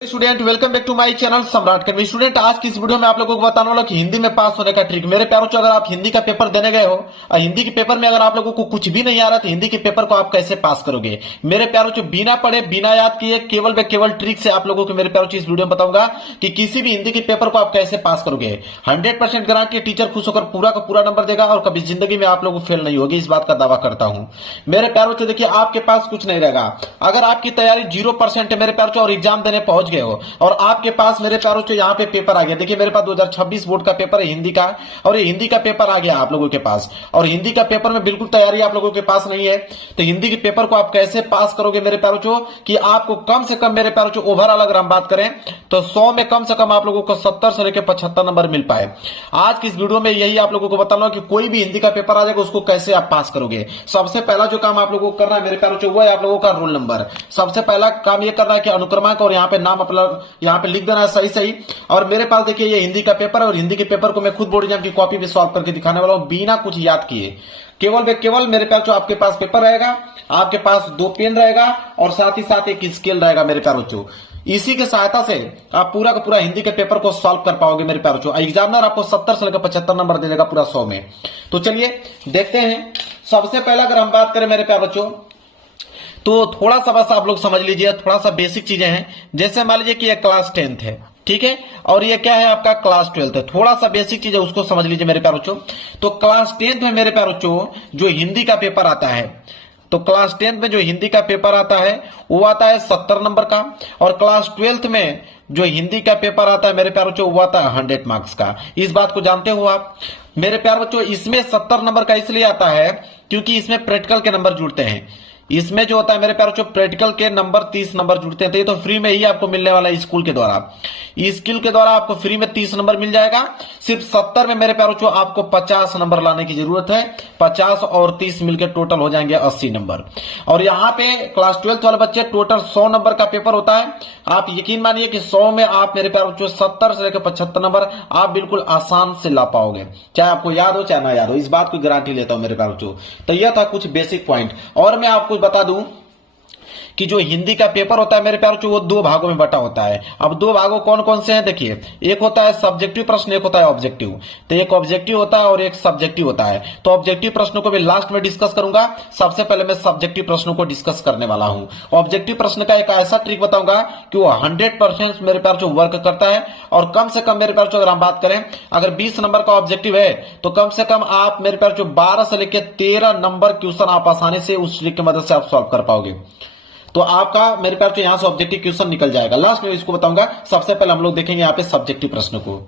Student welcome back to my channel Samrat academy. Student आज की इस वीडियो में आप लोगों को बताने वाला कि हिंदी में पास होने का ट्रिक। मेरे प्यारों, अगर आप हिंदी का पेपर देने गए हो और हिंदी के पेपर में अगर आप लोगों को कुछ भी नहीं आ रहा तो हिंदी के पेपर को आप कैसे पास करोगे। मेरे प्यारों, बिना पढ़े बिना याद किए केवल व केवल ट्रिक से आप लोगों को मेरे प्यारों इस वीडियो में बताऊंगा कि किसी भी हिंदी के पेपर को आप कैसे पास करोगे। 100% गारंटी, टीचर खुश होकर पूरा का पूरा नंबर देगा और कभी जिंदगी में आप लोग फेल नहीं होगी, इस बात का दावा करता हूं। मेरे प्यारों, देखिए आपके पास कुछ नहीं रहेगा। अगर आपकी तैयारी 0% है मेरे प्यारों और एग्जाम देने पहुंच गए हो और आपके पास मेरे प्यारों से यहाँ पे पेपर आ गया। देखिए मेरे पास 2026 बोर्ड का पेपर है हिंदी का, और ये हिंदी का पेपर आ गया आप लोगों के पास, और हिंदी का पेपर में बिल्कुल तैयारी आप लोगों के पास नहीं है, तो हिंदी के पेपर को आप कैसे पास करोगे मेरे प्यारों कि आपको कम से कम मेरे प्यारों ओवरऑल अगर हम बात करें तो 100 में कम से कम आप लोगों को 70 से लेकर 75 नंबर मिल पाए। आज की इस वीडियो में यही आप लोगों को बताना कि कोई भी हिंदी का पेपर आ जाएगा उसको कैसे आप पास करोगे। सबसे पहला जो काम आप लोगों को करना है मेरे प्यारों वो है आप लोगों का रोल नंबर। सबसे पहला काम ये करना है कि अनुक्रमांक और यहाँ पे नाम अपना यहाँ पे लिख देना है सही सही। और मेरे पास देखिए ये हिंदी का पेपर है और हिंदी के पेपर को मैं खुद बोर्ड एग्जाम की कॉपी पे सॉल्व करके दिखाने वाला हूं बिना कुछ याद किए। केवल मेरे पास जो आपके पास पेपर रहेगा, आपके पास 2 पेन रहेगा और साथ ही साथ एक स्केल रहेगा मेरे प्यारों। इसी के सहायता से आप पूरा का पूरा हिंदी के पेपर को सॉल्व कर पाओगे मेरे प्यारों। एग्जामिनर आपको 70 से लेकर 75 नंबर दे देगा पूरा 100 में। तो चलिए देखते हैं। सबसे पहला अगर हम बात करें मेरे प्यारों तो थोड़ा सा बस आप लोग समझ लीजिए, थोड़ा सा बेसिक चीजें हैं। जैसे मान लीजिए कि ये क्लास 10th है, ठीक है, और ये क्या है आपका क्लास 12th है। थोड़ा सा बेसिक चीज है उसको समझ लीजिए मेरे प्यारों। तो क्लास 10th में मेरे प्यारों जो हिंदी का पेपर आता है, तो क्लास 10th में जो हिंदी का पेपर आता है वो आता है 70 नंबर का, और क्लास 12th में जो हिंदी का पेपर आता है मेरे प्यारों वो आता है 100 मार्क्स का। इस बात को जानते हो आप मेरे प्यारों। इसमें 70 नंबर का इसलिए आता है क्योंकि इसमें प्रैक्टिकल के नंबर जुड़ते हैं। इसमें जो होता है मेरे प्यारों प्रैक्टिकल के नंबर 30 नंबर जुड़ते हैं, तो ये तो फ्री में ही आपको मिलने वाला है स्कूल के द्वारा। स्किल के द्वारा आपको फ्री में 30 नंबर मिल जाएगा। सिर्फ 70 में मेरे प्यारों आपको 50 नंबर लाने की जरूरत है। 50 और 30 मिलकर टोटल हो जाएंगे 80 नंबर। और यहाँ पे क्लास 12th वाले बच्चे टोटल 100 नंबर का पेपर होता है। आप यकीन मानिए कि 100 में आप मेरे प्यारों 70 से लेकर 75 नंबर आप बिल्कुल आसान से ला पाओगे, चाहे आपको याद हो चाहे ना याद हो। इस बात की गारंटी लेता हूं मेरे प्यारों। तो यह था कुछ बेसिक पॉइंट। और मैं आपको बता दूं कि जो हिंदी का पेपर होता है मेरे प्यारों वो 2 भागों में बटा होता है। अब 2 भागों कौन कौन से हैं देखिए, एक होता है सब्जेक्टिव प्रश्न, एक होता है ऑब्जेक्टिव। तो एक ऑब्जेक्टिव होता है और एक सब्जेक्टिव होता है। तो ऑब्जेक्टिव प्रश्नों को मैं लास्ट में डिस्कस करूंगा। सबसे पहले मैं सब्जेक्टिव प्रश्नों को डिस्कस करने वाला हूं। ऑब्जेक्टिव प्रश्न का एक ऐसा ट्रिक बताऊंगा कि वो 100% मेरे प्यारों वर्क करता है। और कम से कम मेरे प्यारों अगर हम बात करें, अगर 20 नंबर का ऑब्जेक्टिव है तो कम से कम आप मेरे प्यारों 12 से लेकर 13 नंबर क्वेश्चन आप आसानी से उस ट्रिक की मदद से आप सॉल्व कर पाओगे। तो आपका मेरे प्यार यहां से ऑब्जेक्टिव क्वेश्चन निकल जाएगा। लास्ट में इसको बताऊंगा। सबसे पहले हम लोग देखेंगे यहाँ पे सब्जेक्टिव प्रश्न को।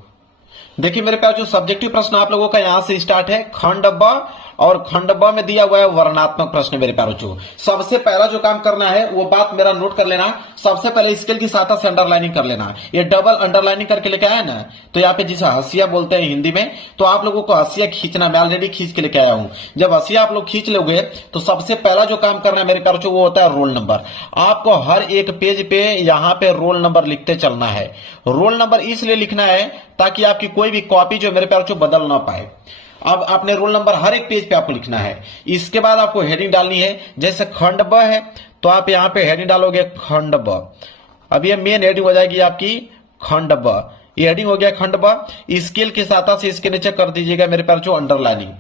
देखिए मेरे प्यार सब्जेक्टिव प्रश्न आप लोगों का यहां से स्टार्ट है। खंड ब, और खंड ब में दिया हुआ है वर्णात्मक प्रश्न मेरे प्यारों। सबसे पहला जो काम करना है वो बात मेरा नोट कर लेना। सबसे पहले स्केल की सहायता से अंडरलाइनिंग कर लेना। ये डबल अंडरलाइनिंग करके लेके आया ना, तो यहाँ पे जिसे हसिया बोलते हैं हिंदी में, तो आप लोगों को हसिया खींचना, मैं ऑलरेडी खींच के लेके आया हूं। जब हसिया आप लोग खींच लोगे तो सबसे पहला जो काम करना है मेरे प्यारों वो होता है रोल नंबर। आपको हर एक पेज पे यहाँ पे रोल नंबर लिखते चलना है। रोल नंबर इसलिए लिखना है ताकि आपकी कोई भी कॉपी जो मेरे प्यारों बदल ना पाए। अब आपने रोल नंबर हर एक पेज पे आपको लिखना है। इसके बाद आपको हेडिंग डालनी है। जैसे खंड ब है तो आप यहाँ पे हेडिंग डालोगे खंड ब। अब ये मेन हेडिंग हो जाएगी आपकी खंड ब। ये हेडिंग हो गया खंड ब। स्केल की सहायता से इसके नीचे कर दीजिएगा मेरे प्यारों अंडरलाइनिंग।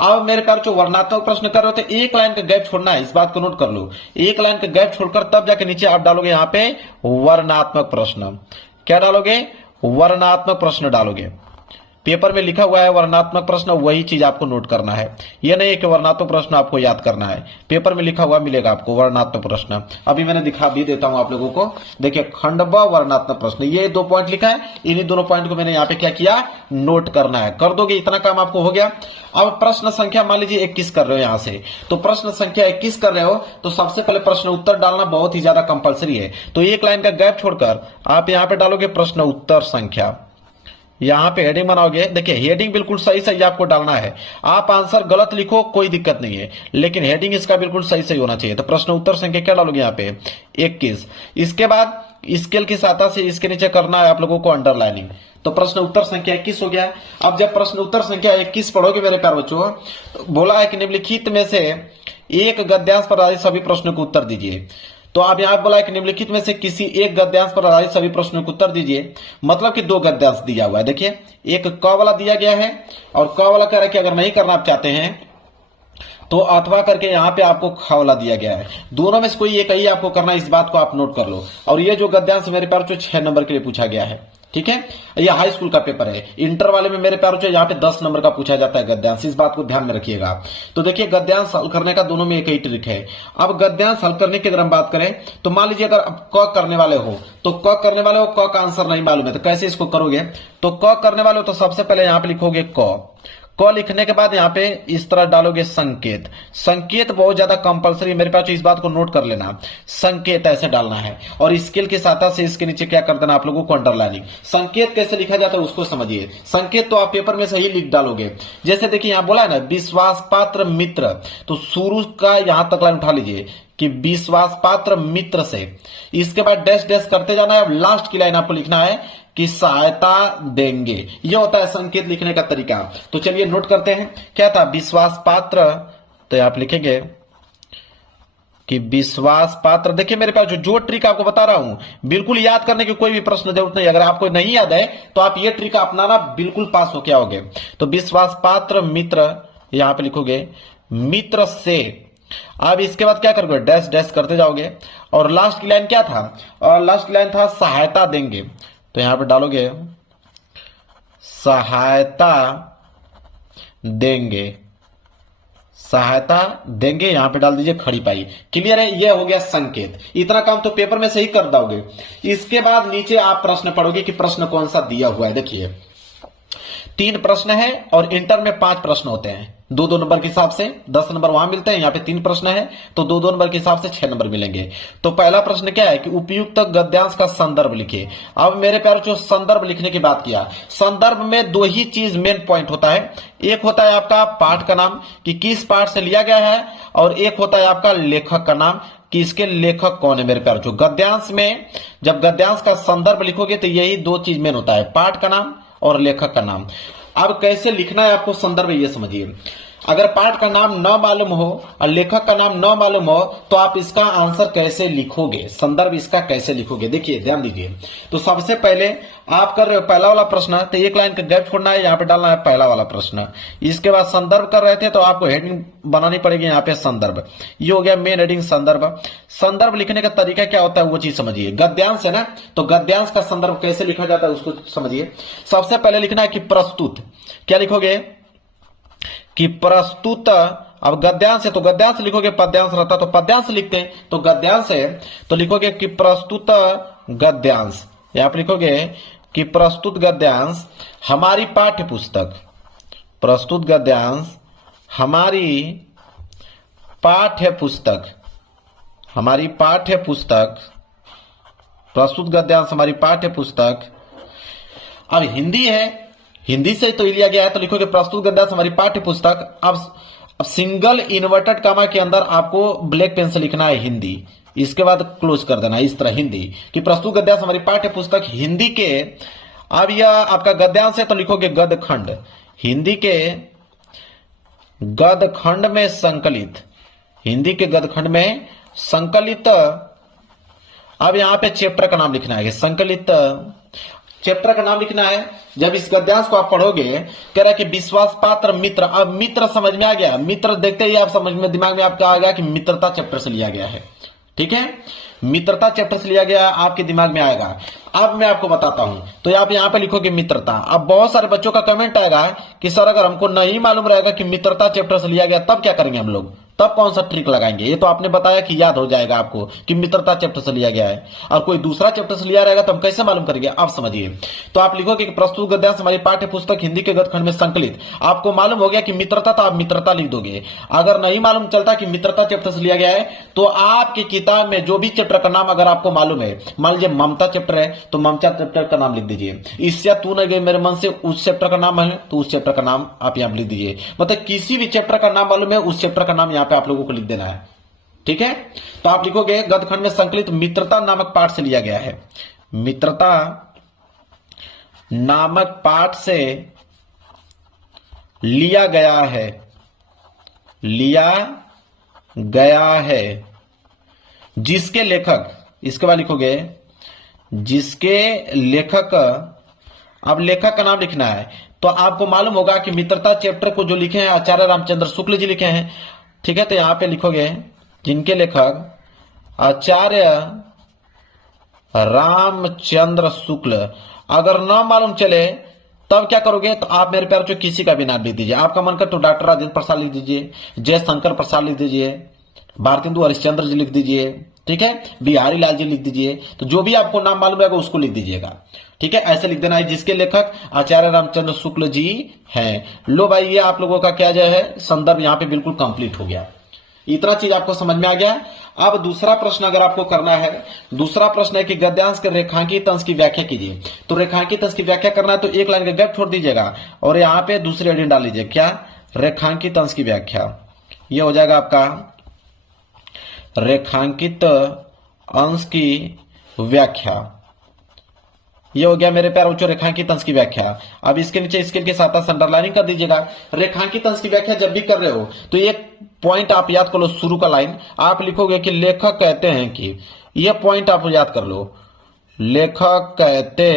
अब मेरे प्यारों वर्णात्मक प्रश्न कर रहे हो तो एक लाइन का गैप छोड़ना है, इस बात को नोट कर लो। एक लाइन का गैप छोड़कर तब जाके नीचे आप डालोगे यहाँ पे वर्णात्मक प्रश्न। क्या डालोगे? वर्णात्मक प्रश्न डालोगे। पेपर में लिखा हुआ है वर्णात्मक प्रश्न, वही चीज आपको नोट करना है। यह नहीं है कि वर्णात्मक प्रश्न आपको याद करना है। पेपर में लिखा हुआ मिलेगा आपको वर्णात्मक प्रश्न। अभी मैंने दिखा भी देता हूं आप लोगों को। देखिए खंड ब वर्णात्मक प्रश्न, ये 2 पॉइंट लिखा है। इन्हीं दोनों पॉइंट को मैंने यहाँ पे क्या किया, नोट करना है। कर दोगे, इतना काम आपको हो गया। अब प्रश्न संख्या मान लीजिए 21 कर रहे हो यहाँ से, तो प्रश्न संख्या 21 कर रहे हो तो सबसे पहले प्रश्न उत्तर डालना बहुत ही ज्यादा कंपलसरी है। तो एक लाइन का गैप छोड़कर आप यहाँ पे डालोगे प्रश्न उत्तर संख्या। यहाँ पे हेडिंग बनाओगे। देखिए हेडिंग बिल्कुल सही सही आपको डालना है। आप आंसर गलत लिखो कोई दिक्कत नहीं है, लेकिन हेडिंग इसका बिल्कुल सही सही होना चाहिए। तो प्रश्न उत्तर संख्या क्या डालोगे यहाँ पे 21। इसके बाद स्केल की सहायता से इसके नीचे करना है आप लोगों को अंडरलाइनिंग। तो प्रश्न उत्तर संख्या 21 हो गया। अब जब प्रश्न उत्तर संख्या 21 पढ़ोगे मेरे प्यारे बच्चों, तो बोला है कि निम्नलिखित में से एक गद्यांश पर आधारित सभी प्रश्नों को उत्तर दीजिए। तो आप यहाँ बोला है कि निम्नलिखित में से किसी एक गद्यांश पर आधारित सभी प्रश्नों के उत्तर दीजिए। मतलब कि 2 गद्यांश दिया हुआ है। देखिए, एक क वाला दिया गया है और क वाला कह रहा है कि अगर नहीं करना आप चाहते हैं तो अथवा करके यहाँ पे आपको ख वाला दिया गया है। दोनों में से कोई एक ही आपको करना है, इस बात को आप नोट कर लो। और ये जो गद्यांश मेरे प्यार जो 6 नंबर के लिए पूछा गया है, ठीक है, ये हाई स्कूल का पेपर है। इंटर वाले में मेरे प्यार जो यहाँ पे 10 नंबर का पूछा जाता है गद्यांश, इस बात को ध्यान में रखिएगा। तो देखिए, गद्यांश हल करने का दोनों में एक ही ट्रिक है। अब गद्यांश हल करने की अगर हम बात करें तो मान लीजिए अगर आप क करने वाले हो तो क का आंसर नहीं मालूम है तो कैसे इसको करोगे। तो क करने वाले हो तो सबसे पहले यहाँ पे लिखोगे क लिखने के बाद यहाँ पे इस तरह डालोगे संकेत। संकेत बहुत ज्यादा कंपलसरी, मेरे पास इस बात को नोट कर लेना। संकेत ऐसे डालना है और स्केल की सहायता से इसके नीचे क्या कर देना आप लोगों को, अंडरलाइनिंग। संकेत कैसे लिखा जाता है उसको समझिए। संकेत तो आप पेपर में सही लिख डालोगे। जैसे देखिए यहाँ बोला है ना, विश्वास पात्र मित्र, तो शुरू का यहां तक लाइन उठा लीजिए कि विश्वास पात्र मित्र से, इसके बाद डैश डैश करते जाना है। लास्ट की लाइन आपको लिखना है कि सहायता देंगे। यह होता है संकेत लिखने का तरीका। तो चलिए नोट करते हैं क्या था, विश्वास पात्र, तो आप लिखेंगे कि विश्वास पात्र। देखिए मेरे पास जो ट्रिक आपको बता रहा हूं, बिल्कुल याद करने की कोई भी प्रश्न जरूरत नहीं। अगर आपको नहीं याद है तो आप ये ट्रिक अपनाना, बिल्कुल पास हो क्या होगे। तो विश्वास पात्र मित्र, यहां पे लिखोगे मित्र से। अब इसके बाद क्या करोगे, डैश डैश करते जाओगे और लास्ट की लाइन क्या था, और लास्ट की लाइन था सहायता देंगे। तो यहां पे डालोगे सहायता देंगे, सहायता देंगे, यहां पे डाल दीजिए खड़ी पाई। क्लियर है, ये हो गया संकेत। इतना काम तो पेपर में से ही कर दोगे। इसके बाद नीचे आप प्रश्न पढ़ोगे कि प्रश्न कौन सा दिया हुआ है। देखिए 3 प्रश्न है और इंटर में 5 प्रश्न होते हैं। 2-2 नंबर के हिसाब से 10 नंबर वहां मिलते हैं, यहाँ पे 3 प्रश्न है तो 2-2 नंबर के हिसाब से 6 नंबर मिलेंगे। तो पहला प्रश्न क्या है कि उपयुक्त गद्यांश का संदर्भ लिखिए। अब मेरे प्यारे जो संदर्भ लिखने की बात किया, संदर्भ में 2 ही चीज मेन पॉइंट होता है। एक होता है आपका पाठ का नाम कि किस पाठ से लिया गया है, और एक होता है आपका लेखक का नाम कि इसके लेखक कौन है। मेरे प्यारे जो गद्यांश में जब गद्यांश का संदर्भ लिखोगे तो यही 2 चीज मेन होता है, पाठ का नाम और लेखक का नाम। अब कैसे लिखना है आपको संदर्भ, ये समझिए। अगर पाठ का नाम न मालूम हो और लेखक का नाम न मालूम हो तो आप इसका आंसर कैसे लिखोगे, संदर्भ इसका कैसे लिखोगे, देखिए ध्यान दीजिए। तो सबसे पहले आप कर रहे हो पहला वाला प्रश्न, तो एक लाइन का गैप छोड़ना है, यहाँ पे डालना है पहला वाला प्रश्न। इसके बाद संदर्भ कर रहे थे तो आपको हेडिंग बनानी पड़ेगी, यहाँ पे संदर्भ। ये हो गया मेन हेडिंग संदर्भ। संदर्भ लिखने का तरीका क्या होता है वो चीज समझिए। गद्यांश है ना, तो गद्यांश का संदर्भ कैसे लिखा जाता है उसको समझिए। सबसे पहले लिखना है कि प्रस्तुत, क्या लिखोगे कि प्रस्तुत। अब गद्यांश है तो गद्यांश लिखोगे, पद्यांश रहता तो पद्यांश लिखते हैं, तो गद्यांश है तो लिखोगे कि प्रस्तुत गद्यांश। यहां पर लिखोगे कि प्रस्तुत गद्यांश हमारी पाठ्य पुस्तक, प्रस्तुत गद्यांश हमारी पाठ्य पुस्तक, हमारी पाठ्य पुस्तक, प्रस्तुत गद्यांश हमारी पाठ्य पुस्तक। अब हिंदी है, हिंदी से तो लिया गया है तो लिखोगे प्रस्तुत गद्यांश हमारी पाठ्य पुस्तक। अब सिंगल इन्वर्टेड कामा के अंदर आपको ब्लैक पेन से लिखना है हिंदी, इसके बाद क्लोज कर देना इस तरह हिंदी कि प्रस्तुत गद्यांश हमारी पाठ्य पुस्तक हिंदी के। अब यह आपका गद्यांश है तो लिखोगे गद्यखंड, हिंदी के गद्यखंड में संकलित, हिंदी के गद्यखंड में संकलित। अब यहां पे चैप्टर का नाम लिखना है, संकलित चैप्टर का नाम लिखना है। जब इस गद्यांश को आप पढ़ोगे, कह रहा है कि विश्वास पात्र मित्र। अब मित्र समझ में आ गया, मित्र देखते ही आप समझ में, दिमाग में आपका आ गया कि मित्रता चैप्टर से लिया गया है। ठीक है, मित्रता चैप्टर से लिया गया, आपके दिमाग में आएगा। अब मैं आपको बताता हूं, तो आप यहां पे लिखोगे मित्रता। अब बहुत सारे बच्चों का कमेंट आएगा कि सर अगर हमको नहीं मालूम रहेगा कि मित्रता चैप्टर से लिया गया तब क्या करेंगे हम लोग, तब कौन सा ट्रिक लगाएंगे। ये तो आपने बताया कि याद हो जाएगा आपको कि मित्रता चैप्टर से लिया गया है, और कोई दूसरा चैप्टर से लिया रहेगा तो हम कैसे मालूम करेंगे। आप समझिए, तो आप लिखोगे कि प्रस्तुत गद्यांश हमारी पाठ्य पुस्तक हिंदी के गद्यखंड में संकलित। आपको मालूम हो गया कि मित्रता, तो आप मित्रता लिख दोगे। अगर नहीं मालूम चलता कि मित्रता चैप्टर से लिया गया है तो आपकी किताब में जो भी चैप्टर का नाम अगर आपको मालूम है, मान लीजिए ममता चैप्टर है तो ममता चैप्टर का नाम लिख दीजिए। इससे तू न गई मेरे मन से, उस चैप्टर का नाम है तो उस चैप्टर का नाम आप यहां लिख दीजिए। मतलब किसी भी चैप्टर का नाम मालूम है उस चैप्टर का नाम यहां पे आप लोगों को लिख देना है। ठीक है, तो आप लिखोगे गद्यखंड में संकलित मित्रता नामक पाठ से लिया गया है, मित्रता नामक पाठ से लिया गया है, लिया गया है। जिसके लेखक, इसके बाद लिखोगे जिसके लेखक, अब लेखक का नाम लिखना है। तो आपको मालूम होगा कि मित्रता चैप्टर को जो लिखे हैं आचार्य रामचंद्र शुक्ल जी लिखे हैं, ठीक है। तो यहां पे लिखोगे जिनके लेखक आचार्य रामचंद्र शुक्ल। अगर नाम मालूम चले तब क्या करोगे, तो आप मेरे प्यारे किसी का भी नाम लिख दीजिए। आपका मन कर तो डॉक्टर राजेंद्र प्रसाद लिख दीजिए, जयशंकर प्रसाद लिख दीजिए, भारतेंदु हरिश्चंद्र जी लिख दीजिए, ठीक है, बिहारी लाल जी लिख दीजिए। तो जो भी आपको नाम मालूम है उसको लिख दीजिएगा, ठीक है। ऐसे लिख देना है जिसके लेखक आचार्य रामचंद्र शुक्ल जी हैं। लो भाई, ये आप लोगों का क्या जो है संदर्भ यहाँ पे बिल्कुल कंप्लीट हो गया। इतना चीज आपको समझ में आ गया। अब दूसरा प्रश्न अगर आपको करना है, दूसरा प्रश्न है कि गद्यांश के रेखांकित अंश की व्याख्या कीजिए। तो रेखांकित अंश की व्याख्या करना है तो एक लाइन का गैप छोड़ दीजिएगा और यहाँ पे दूसरी हेडिंग डाल लीजिए, क्या, रेखांकित अंश की व्याख्या। यह हो जाएगा आपका रेखांकित अंश की व्याख्या। ये हो गया मेरे प्यारे बच्चों रेखांकित अंश की व्याख्या। अब इसके नीचे स्केल के साथ अंडरलाइनिंग कर दीजिएगा। रेखांकित अंश की व्याख्या जब भी कर रहे हो तो एक पॉइंट आप याद कर लो, शुरू का लाइन आप लिखोगे कि लेखक कहते हैं कि, ये पॉइंट आप याद कर लो, लेखक कहते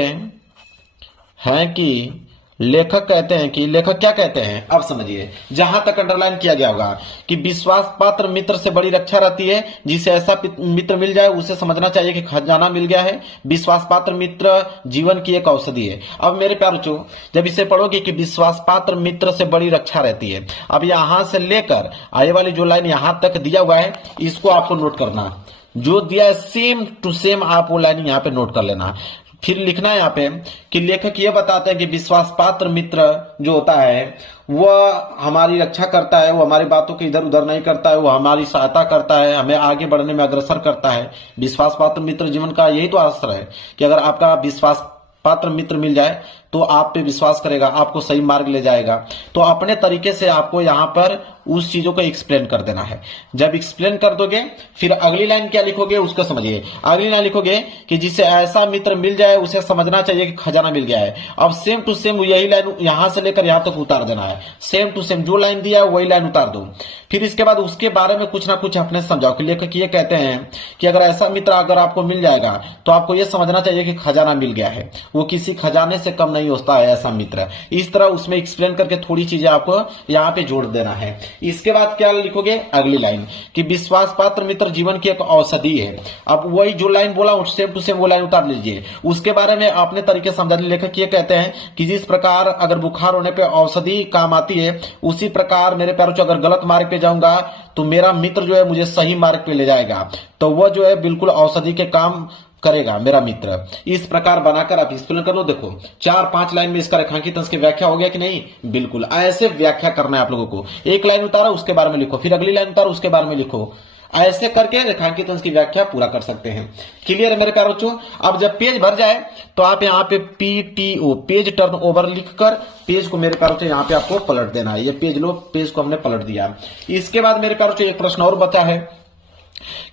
हैं कि, लेखक कहते हैं कि, लेखक क्या कहते हैं। अब समझिए जहां तक अंडरलाइन किया गया होगा कि विश्वास पात्र मित्र से बड़ी रक्षा रहती है, जिसे ऐसा मित्र मिल जाए उसे समझना चाहिए कि खजाना मिल गया है। विश्वास पात्र मित्र जीवन की एक औषधि है। अब मेरे प्यारे बच्चों जब इसे पढ़ोगे कि विश्वास पात्र मित्र से बड़ी रक्षा रहती है, अब यहां से लेकर आए वाली जो लाइन यहां तक दिया हुआ है इसको आपको नोट करना, जो दिया है सेम टू सेम आप वो लाइन यहां पे नोट कर लेना। फिर लिखना है यहाँ पे कि लेखक ये बताते हैं कि विश्वास पात्र मित्र जो होता है वह हमारी रक्षा करता है, वो हमारी बातों के इधर उधर नहीं करता है, वो हमारी सहायता करता है, हमें आगे बढ़ने में अग्रसर करता है। विश्वास पात्र मित्र जीवन का यही तो आश्रय है कि अगर आपका विश्वास पात्र मित्र मिल जाए तो आप पे विश्वास करेगा, आपको सही मार्ग ले जाएगा। तो अपने तरीके से आपको यहाँ पर उस चीजों को एक्सप्लेन कर देना है। जब एक्सप्लेन कर दोगे फिर अगली लाइन क्या लिखोगे उसको समझिए। अगली लाइन लिखोगे कि जिसे ऐसा मित्र मिल जाए उसे समझना चाहिए कि खजाना मिल गया है। अब सेम टू सेम यही लाइन यहां से लेकर यहां तक उतार देना है, सेम टू सेम जो लाइन दिया है वही लाइन उतार दो। फिर इसके बाद उसके बारे में कुछ ना कुछ अपने समझाओ कि लेखक ये कहते हैं कि अगर ऐसा मित्र अगर आपको मिल जाएगा तो आपको यह समझना चाहिए कि खजाना मिल गया है, वो किसी खजाने से कम नहीं होता है ऐसा मित्र। इस तरह उसमें एक्सप्लेन करके थोड़ी चीजें आपको यहाँ पे जोड़ देना है। इसके बाद क्या लिखोगे अगली लाइन कि विश्वास पात्र मित्र जीवन की एक औषधि है। अब वही जो लाइन बोला सेम टू सेम वो लाइन उतार लीजिए, उसके बारे में अपने तरीके से समझा। लेखक ये कहते हैं कि जिस प्रकार अगर बुखार होने पे औषधि काम आती है, उसी प्रकार मेरे प्यारों अगर गलत मार्ग पे जाऊंगा तो मेरा मित्र जो है मुझे सही मार्ग पे ले जाएगा, तो वह जो है बिल्कुल औषधि के काम करेगा मेरा मित्र। इस प्रकार बनाकर आप एक्सप्लेन कर लो। देखो 4-5 लाइन में इसका रेखांकित अंश की व्याख्या हो गया कि नहीं, बिल्कुल ऐसे व्याख्या करना है आप लोगों को। एक लाइन उतारा उसके बारे में लिखो, फिर अगली लाइन उतारो उसके बारे में लिखो। ऐसे करके रेखांकित अंश की व्याख्या पूरा कर सकते हैं। क्लियर है मेरे प्यारे बच्चों। अब जब पेज भर जाए तो आप यहाँ पे PTO पेज टर्न ओवर लिखकर पेज को मेरे प्यारे बच्चों यहाँ पे आपको पलट देना है। ये पेज लो, पेज को हमने पलट दिया। इसके बाद मेरे प्यारे बच्चों एक प्रश्न और बचा है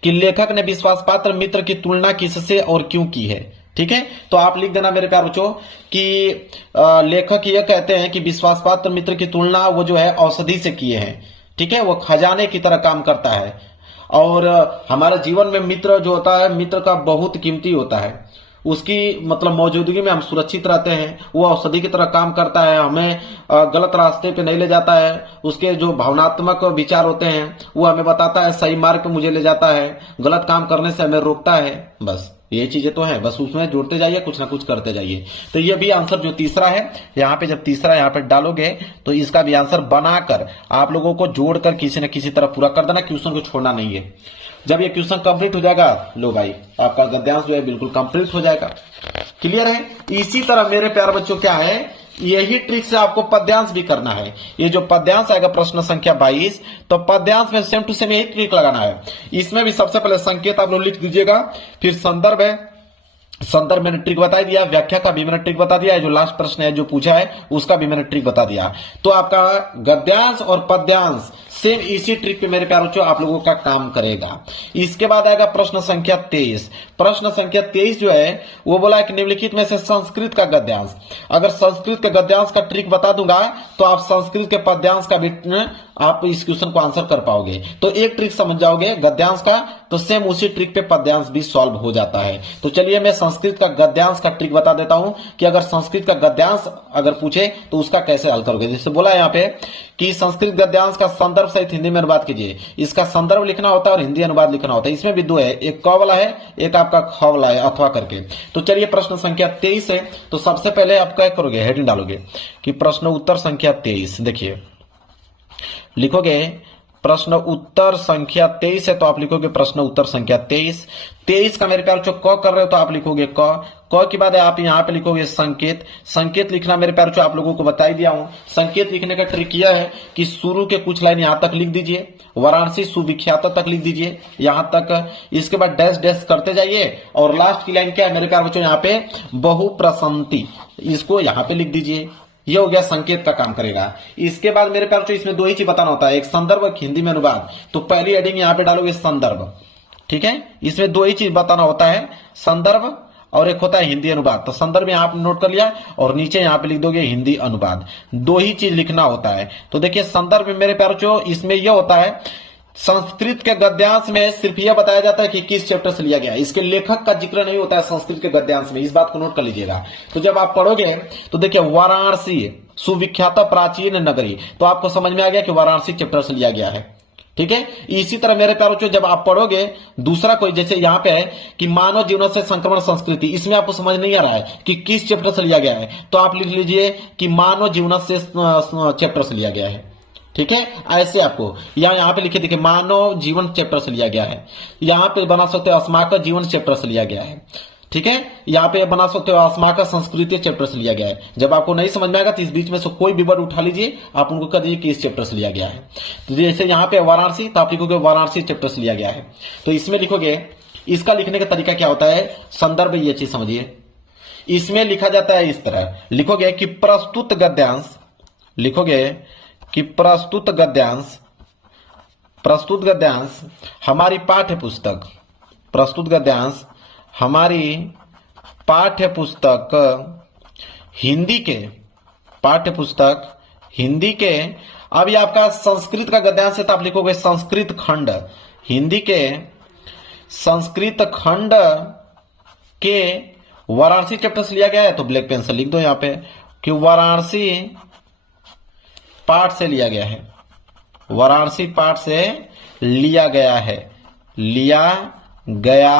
कि लेखक ने विश्वास पात्र मित्र की तुलना किससे और क्यों की है। ठीक है, तो आप लिख देना मेरे प्यारे बच्चों कि लेखक ये कहते हैं कि विश्वास पात्र मित्र की तुलना वो जो है औषधि से किए हैं। ठीक है, वो खजाने की तरह काम करता है और हमारे जीवन में मित्र जो होता है मित्र का बहुत कीमती होता है। उसकी मतलब मौजूदगी में हम सुरक्षित रहते हैं। वो औषधि की तरह काम करता है, हमें गलत रास्ते पे नहीं ले जाता है। उसके जो भावनात्मक विचार होते हैं वो हमें बताता है, सही मार्ग पे मुझे ले जाता है, गलत काम करने से हमें रोकता है। बस ये चीजें तो हैं, बस उसमें जोड़ते जाइए, कुछ ना कुछ करते जाइए। तो ये भी आंसर जो तीसरा है यहाँ पे, जब तीसरा यहाँ पे डालोगे तो इसका भी आंसर बनाकर आप लोगों को जोड़कर किसी न किसी तरह पूरा कर देना। क्वेश्चन को छोड़ना नहीं है। जब ये क्वेश्चन कंप्लीट हो जाएगा, लो भाई आपका गद्यांश जो है बिल्कुल कंप्लीट हो जाएगा। क्लियर है। इसी तरह मेरे प्यारे बच्चों क्या है, यही ट्रिक से आपको पद्यांश भी करना है। ये जो पद्यांश आएगा प्रश्न संख्या 22, तो पद्यांश में सेम टू सेम यही ट्रिक लगाना है। इसमें भी सबसे पहले संकेत आप लोग लिख दीजिएगा, फिर संदर्भ है, संदर्भ मैंने ट्रिक बता दिया, व्याख्या का भी मैंने ट्रिक बता दिया है, जो लास्ट प्रश्न है जो पूछा है उसका भी मैंने ट्रिक बता दिया। तो आपका गद्यांश और पद्यांश सेम इसी ट्रिक पे मेरे प्यारे बच्चों आप लोगों का काम करेगा। इसके बाद आएगा प्रश्न संख्या 23। प्रश्न संख्या 23 जो है वो बोला है कि निम्नलिखित में से संस्कृत का गद्यांश, अगर संस्कृत के गद्यांश का ट्रिक बता दूंगा तो आप संस्कृत के पद्यांश का भी आप इस क्वेश्चन को आंसर कर पाओगे। तो एक ट्रिक समझ जाओगे गद्यांश का, तो सेम उसी ट्रिक पे पद्यांश भी सॉल्व हो जाता है। तो चलिए मैं संस्कृत का गद्यांश का ट्रिक बता देता हूं कि अगर संस्कृत का गद्यांश अगर पूछे तो उसका कैसे हल करोगे। जैसे बोला यहाँ पे कि संस्कृत गद्यांश का संदर्भ सहित हिंदी में अनुवाद कीजिए। इसका संदर्भ लिखना होता है और हिंदी अनुवाद लिखना होता है। इसमें भी दो है, एक क वाला है, एक आपका ख वाला है, अथवा करके। तो चलिए प्रश्न संख्या 23 है। तो सबसे पहले आप क्या करोगे, हेडिंग डालोगे कि प्रश्न उत्तर संख्या 23। देखिए लिखोगे प्रश्न उत्तर संख्या 23 है, तो आप लिखोगे प्रश्न उत्तर संख्या 23 का मेरे प्यार जो क कर रहे हो तो आप लिखोगे क के बाद आप यहाँ पे लिखोगे संकेत लिखना मेरे प्यार जो आप लोगों को बता ही दिया हूं। संकेत लिखने का ट्रिक यह है कि शुरू के कुछ लाइन यहां तक लिख दीजिए, वाराणसी सुविख्यात तक लिख दीजिए यहां तक, इसके बाद डैश डैश करते जाइए और लास्ट की लाइन क्या है मेरे प्यार बच्चों, यहाँ पे बहुप्रसंति, इसको यहाँ पे लिख दीजिए। ये हो गया संकेत का काम करेगा। इसके बाद मेरे प्यार इसमें दो ही चीज बताना होता है, एक संदर्भ एक हिंदी में अनुवाद। तो पहली हेडिंग यहाँ पे डालोगे संदर्भ, ठीक है। इसमें दो ही चीज बताना होता है, संदर्भ और एक होता है हिंदी अनुवाद। तो संदर्भ यहाँ पे नोट कर लिया और नीचे यहाँ पे लिख दोगे हिंदी अनुवाद, दो ही चीज लिखना होता है। तो देखिए संदर्भ में मेरे प्यार जो इसमें यह होता है, संस्कृत के गद्यांश में सिर्फ यह बताया जाता है कि किस चैप्टर से लिया गया है, इसके लेखक का जिक्र नहीं होता है संस्कृत के गद्यांश में, इस बात को नोट कर लीजिएगा। तो जब आप पढ़ोगे तो देखिए वाराणसी सुविख्यात प्राचीन नगरी, तो आपको समझ में आ गया कि वाराणसी चैप्टर से लिया गया है, ठीक है। इसी तरह मेरे प्यारों जब आप पढ़ोगे दूसरा कोई, जैसे यहाँ पे है कि मानव जीवन से संक्रमण संस्कृति, इसमें आपको समझ नहीं आ रहा है कि किस चैप्टर से लिया गया है, तो आप लिख लीजिए कि मानव जीवन से चैप्टर से लिया गया है, ठीक है। ऐसे आपको यहाँ पे लिखे देखिए मानव जीवन चैप्टर से लिया गया है, यहाँ पे बना सकते हो अस्माक जीवन चैप्टर से लिया गया है, ठीक है। यहाँ पे बना सकते हो अस्माक संस्कृति चैप्टर से लिया गया है। जब आपको नहीं समझ में आएगा तो इस बीच में से कोई भी वर्ड उठा लीजिए, आप उनको कह दीजिए कि इस चैप्टर से लिया गया है। तो जैसे यहाँ पे वाराणसी, तो आप लिखोगे वाराणसी चैप्टर से लिया गया है। तो इसमें लिखोगे, इसका लिखने का तरीका क्या होता है, संदर्भ ये चीज समझिए। इसमें लिखा जाता है इस तरह, लिखोगे कि प्रस्तुत गद्यांश, लिखोगे कि प्रस्तुत गद्यांश हमारी पाठ्य पुस्तक, प्रस्तुत गद्यांश हमारी पाठ्य पुस्तक हिंदी के, पाठ्य पुस्तक हिंदी के, अब ये आपका संस्कृत का गद्यांश है तो आप लिखोगे संस्कृत खंड, हिंदी के संस्कृत खंड के वाराणसी चैप्टर से लिया गया है। तो ब्लैक पेन से लिख दो यहाँ पे कि वाराणसी पाठ से लिया गया है, वाराणसी पाठ से लिया गया है, लिया गया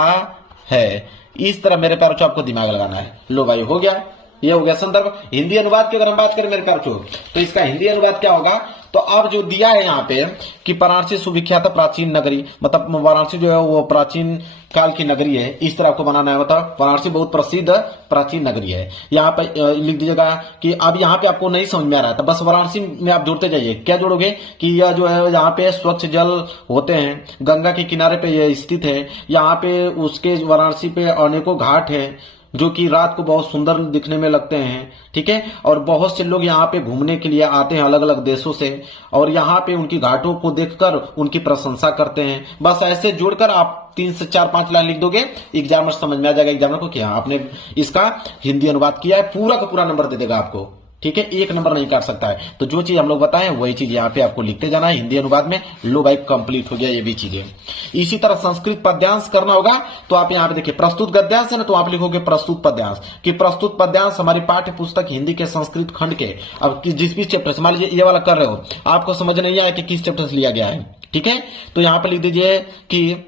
है। इस तरह मेरे प्यारों आपको दिमाग लगाना है। लो भाई हो गया, ये हो गया संदर्भ। हिंदी अनुवाद की अगर हम बात करें मेरे प्यारों तो इसका हिंदी अनुवाद क्या होगा, तो अब जो दिया है यहाँ पे कि वाराणसी सुविख्यात प्राचीन नगरी, मतलब वाराणसी जो है वो प्राचीन काल की नगरी है, इस तरह आपको बनाना है। मतलब वाराणसी बहुत प्रसिद्ध प्राचीन नगरी है। यहाँ पे लिख दीजिएगा कि अब यहाँ पे आपको नहीं समझ में आ रहा था, बस वाराणसी में आप जोड़ते जाइए। क्या जोड़ोगे कि यह जो है यहाँ पे स्वच्छ जल होते हैं, गंगा के किनारे पे यह स्थित है, यहाँ पे उसके वाराणसी पे अनेकों घाट है जो कि रात को बहुत सुंदर दिखने में लगते हैं, ठीक है। और बहुत से लोग यहाँ पे घूमने के लिए आते हैं अलग अलग देशों से, और यहाँ पे उनकी घाटों को देखकर उनकी प्रशंसा करते हैं। बस ऐसे जोड़कर आप 3 से 4-5 लाइन लिख दोगे, एग्जामर समझ में आ जाएगा एग्जामर को कि हाँ आपने इसका हिंदी अनुवाद किया है, पूरा का पूरा नंबर दे देगा आपको, ठीक है। 1 नंबर नहीं काट सकता है। तो जो चीज हम लोग बताएं वही चीज यहाँ पे आपको लिखते जाना है हिंदी अनुवाद में। लो भाई कंप्लीट हो गया ये भी चीजें। इसी तरह संस्कृत पद्यांश करना होगा तो आप यहाँ पे देखिए प्रस्तुत गद्यांश है ना, तो आप लिखोगे प्रस्तुत पद्यांश कि प्रस्तुत पद्यांश हमारी पाठ्य पुस्तक हिंदी के संस्कृत खंड के, अब जिस भी चैप्टर से मान लीजिए ये वाला कर रहे हो, आपको समझ नहीं आया कि किस चैप्टर से लिया गया है, ठीक है। तो यहाँ पे लिख दीजिए कि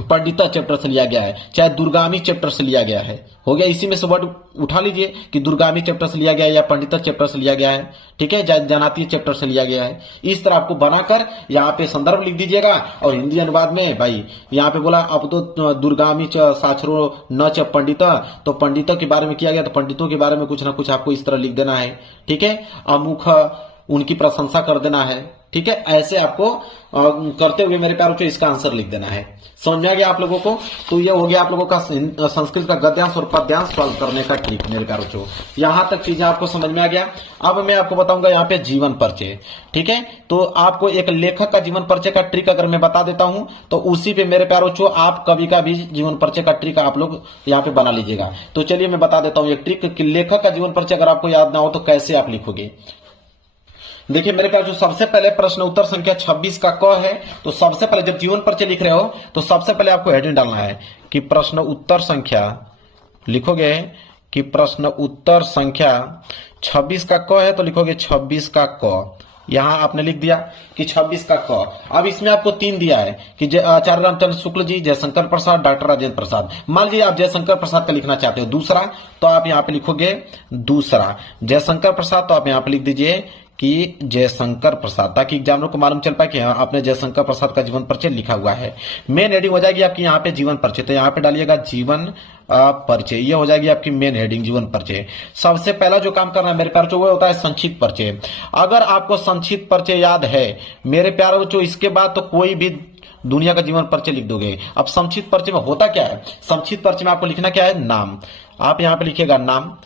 पंडिता चैप्टर से लिया गया है, चाहे दुर्गामी चैप्टर से लिया गया है, हो गया। इसी में से वर्ड उठा लीजिए कि दुर्गामी चैप्टर से लिया गया है या पंडिता चैप्टर से लिया गया है, ठीक है, जनातीय चैप्टर से लिया गया है। इस तरह आपको बनाकर यहाँ पे संदर्भ लिख दीजिएगा। और हिंदी अनुवाद में भाई यहाँ पे बोला अब तो दुर्गामी साक्षरो न च पंडिता, तो पंडितों के बारे में किया गया तो पंडितों के बारे में कुछ ना कुछ आपको इस तरह लिख देना है, ठीक है। अमुख उनकी प्रशंसा कर देना है, ठीक है। ऐसे आपको करते हुए मेरे प्यारों इसका आंसर लिख देना है। समझ में आ गया आप लोगों को। तो ये हो गया आप लोगों का संस्कृत का गद्यांश और पद्यांश सॉल्व करने का ट्रिक मेरे प्यारों। यहां तक चीजें आपको समझ में आ गया। अब मैं आपको बताऊंगा यहाँ पे जीवन परिचय, ठीक है। तो आपको एक लेखक का जीवन परिचय का ट्रिक अगर मैं बता देता हूं तो उसी पे मेरे प्यारों आप कभी का भी जीवन परिचय का ट्रिक आप लोग यहाँ पे बना लीजिएगा। तो चलिए मैं बता देता हूँ एक ट्रिक कि लेखक का जीवन परिचय अगर आपको याद ना हो तो कैसे आप लिखोगे। देखिए मेरे पास जो सबसे पहले प्रश्न उत्तर संख्या 26 का क है, तो सबसे पहले जब जीवन परिचय लिख रहे हो तो सबसे पहले आपको हेडिंग डालना है कि प्रश्न उत्तर संख्या, लिखोगे कि प्रश्न उत्तर संख्या 26 का क है तो लिखोगे 26 का क। यहां आपने लिख दिया कि 26 का क। अब इसमें आपको 3 दिया है कि आचार्य रामचंद्र शुक्ल जी, जयशंकर प्रसाद, डॉक्टर राजेंद्र प्रसाद। मान लीजिए आप जयशंकर प्रसाद का लिखना चाहते हो दूसरा, तो आप यहां पे लिखोगे दूसरा। जयशंकर प्रसाद तो आप यहां पे लिख दीजिए कि जयशंकर प्रसाद, ताकि एग्जामिनर को मालूम चल पाए कि हाँ आपने जयशंकर प्रसाद का जीवन परिचय लिखा हुआ है। मेन हेडिंग हो जाएगी आपकी यहाँ पे जीवन परिचय, तो यहाँ पे डालिएगा जीवन परिचय। ये हो जाएगी आपकी मेन हेडिंग जीवन परिचय। सबसे पहला जो काम करना है मेरे प्यारे बच्चों वो होता है संक्षिप्त परिचय। अगर आपको संक्षिप्त परिचय याद है मेरे प्यारे बच्चों, इसके बाद तो कोई भी दुनिया का जीवन परिचय लिख दोगे। अब संक्षिप्त परिचय में होता क्या है, संक्षिप्त परिचय में आपको लिखना क्या है, नाम। आप यहाँ पे लिखिएगा नाम,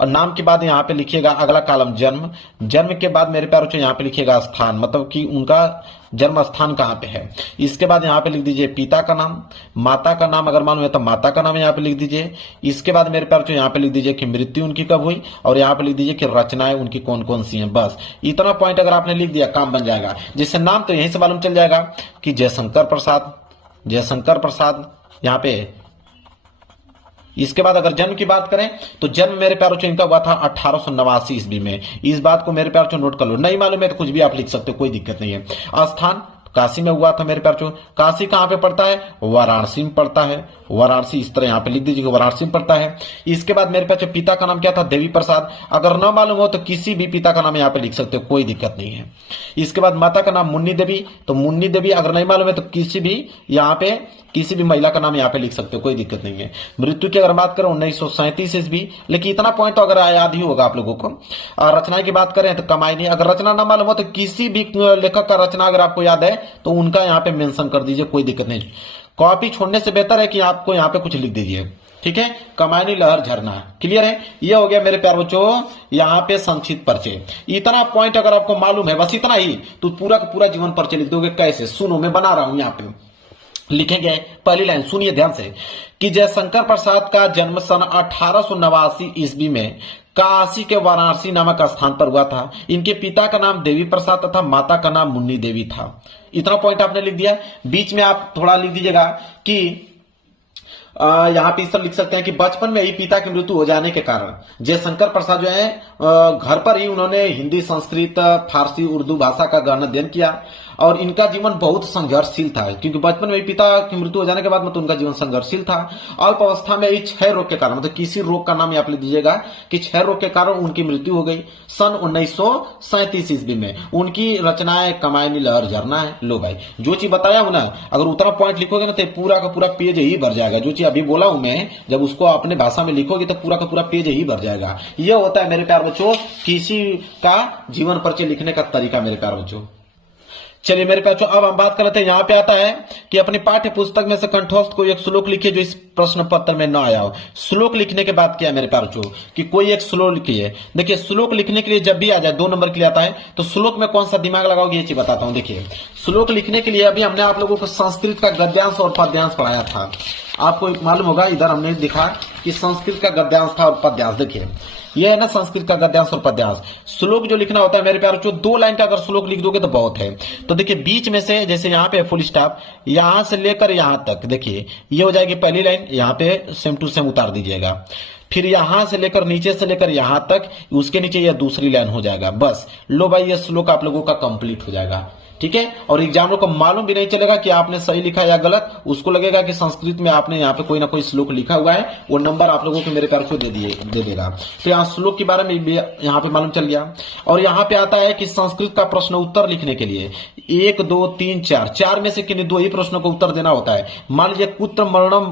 और नाम के बाद यहाँ पे लिखिएगा अगला कॉलम जन्म। जन्म के बाद मेरे प्यारे बच्चों यहाँ पे लिखिएगा स्थान, मतलब कि उनका जन्म स्थान कहाँ पे है। इसके बाद यहाँ पे लिख दीजिए पिता का नाम, माता का नाम अगर मालूम है तो माता का नाम यहाँ पे लिख दीजिए। इसके बाद मेरे प्यारे बच्चों यहाँ पे लिख दीजिए कि मृत्यु उनकी कब हुई, और यहाँ पे लिख दीजिए कि रचनाएं उनकी कौन कौन सी हैं। बस इतना पॉइंट अगर आपने लिख दिया काम बन जाएगा। जैसे नाम तो यहीं से मालूम चल जाएगा कि जयशंकर प्रसाद, जयशंकर प्रसाद यहाँ पे। इसके बाद अगर जन्म की बात करें तो जन्म मेरे प्यारों बच्चों इनका हुआ था 1889 ईस्वी में। इस बात को मेरे प्यारों बच्चों नोट कर लो, नहीं मालूम है तो कुछ भी आप लिख सकते हो, कोई दिक्कत नहीं है। स्थान काशी में हुआ था मेरे प्यारों बच्चों। काशी कहां पे पड़ता है, वाराणसी में पड़ता है। वाराणसी इस तरह यहां पे लिख दीजिए वाराणसी में पड़ता है। इसके बाद मेरे पास पिता का नाम क्या था, देवी प्रसाद। अगर न मालूम हो तो किसी भी पिता का नाम यहाँ पे लिख सकते हो, कोई दिक्कत नहीं है। इसके बाद माता का नाम मुन्नी देवी, तो मुन्नी देवी अगर नहीं मालूम है तो किसी भी यहाँ पे किसी भी महिला का नाम यहाँ पे लिख सकते हो, कोई दिक्कत नहीं है। मृत्यु की अगर बात करें 1937 ईस्वी, लेकिन इतना पॉइंट तो अगर याद ही होगा आप लोगों को। रचना की बात करें तो कमाई नहीं, अगर रचना ना मालूम हो तो किसी भी लेखक का रचना अगर आपको याद है तो उनका यहाँ पे मेंशन कर दीजिए, कोई दिक्कत नहीं। कॉपी छोड़ने से बेहतर है कि आपको यहाँ पे कुछ लिख दीजिए, ठीक है। कमायनी लहर झरना, क्लियर है। ये हो गया मेरे प्यारे बच्चों यहाँ पे संक्षिप्त परिचय। इतना पॉइंट अगर आपको मालूम है, बस इतना ही, तो पूरा का पूरा जीवन परिचय लिख दोगे। कैसे, सुनो मैं बना रहा हूं यहाँ पे, लिखेंगे पहली लाइन, सुनिए ध्यान से कि जयशंकर प्रसाद का जन्म सन 1889 ईस्वी में काशी के वाराणसी नामक स्थान पर हुआ था। इनके पिता का नाम देवी प्रसाद तथा माता का नाम मुन्नी देवी था। इतना पॉइंट आपने लिख दिया। बीच में आप थोड़ा लिख दीजिएगा कि यहाँ पे इस तरह लिख सकते हैं कि बचपन में ही पिता की मृत्यु हो जाने के कारण जयशंकर प्रसाद जो है घर पर ही उन्होंने हिंदी, संस्कृत, फारसी, उर्दू भाषा का गहन अध्ययन किया, और इनका जीवन बहुत संघर्षशील था, क्योंकि बचपन में पिता की मृत्यु हो जाने के बाद मतलब उनका जीवन संघर्षशील था। अल्प अवस्था में ही क्षय रोग के कारण, मतलब किसी रोग का नाम यहाँ पे लिख दीजिएगा कि क्षय रोग के कारण उनकी मृत्यु हो गई सन 1937 ईस्वी में। उनकी रचनाएं कमायनी लहर झरना है। लो भाई, जो चीज बताया हूं ना, अगर उतना पॉइंट लिखोगे ना तो पूरा का पूरा पेज ही भर जाएगा। जो चीज अभी बोला हूं मैं, जब उसको अपने भाषा में लिखोगे तो पूरा का पूरा पेज ही भर जाएगा। यह होता है मेरे प्यार बच्चों किसी का जीवन परिचय लिखने का तरीका मेरे प्यार बच्चों। चलिए मेरे प्यारों, अब हम बात कर लेते हैं। यहाँ पे आता है कि अपनी पाठ्य पुस्तक में से कंठस्थ कोई एक श्लोक लिखिए जो इस प्रश्न पत्र में न आया हो। श्लोक लिखने के बाद क्या है मेरे प्यारों कि कोई एक श्लोक लिखिए। देखिए श्लोक लिखने के लिए जब भी आ जाए 2 नंबर के लिए आता है, तो श्लोक में कौन सा दिमाग लगाओगे ये चीज बताता हूं। देखिए श्लोक लिखने के लिए अभी हमने आप लोगों को संस्कृत का गद्यांश और पद्यांश पढ़ाया था। आपको मालूम होगा, इधर हमने दिखा कि संस्कृत का गद्यांश था और पद्यांश। देखिए ये है ना संस्कृत का गद्यांश और पद्यांश। श्लोक जो लिखना होता है मेरे प्यारों 2 लाइन का अगर श्लोक लिख दोगे तो बहुत है। तो देखिए बीच में से, जैसे यहाँ पे फुल स्टॉप, यहां से लेकर यहां तक, देखिए ये हो जाएगी पहली लाइन, यहाँ पे सेम टू सेम उतार दीजिएगा। फिर यहां से लेकर नीचे से लेकर यहां तक, उसके नीचे यह दूसरी लाइन हो जाएगा। बस लो भाई, ये श्लोक आप लोगों का कंप्लीट हो जाएगा, ठीक है। और एग्जामिनर को मालूम भी नहीं चलेगा कि आपने सही लिखा या गलत, उसको लगेगा कि संस्कृत में आपने यहाँ पे कोई ना कोई श्लोक लिखा हुआ है, वो नंबर आप लोगों को मेरे प्यार को दे देगा। तो यहाँ श्लोक के बारे में भी यहाँ पे मालूम चल गया। और यहाँ पे आता है कि संस्कृत का प्रश्न उत्तर लिखने के लिए 1, 2, 3, 4 में से किन्हीं 2 ही प्रश्नों को उत्तर देना होता है। मान लीजिए कुत्र मरणम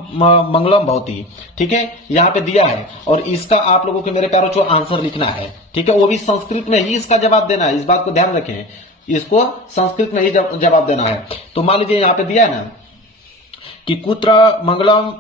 मंगलम भवती, ठीक है, यहाँ पे दिया है, और इसका आप लोगों को मेरे प्यारों को आंसर लिखना है, ठीक है। वो भी संस्कृत में ही इसका जवाब देना है, इस बात को ध्यान रखें, इसको संस्कृत में ही जवाब देना है। तो मान लीजिए यहाँ पे दिया है ना कि कुत्र मंगलम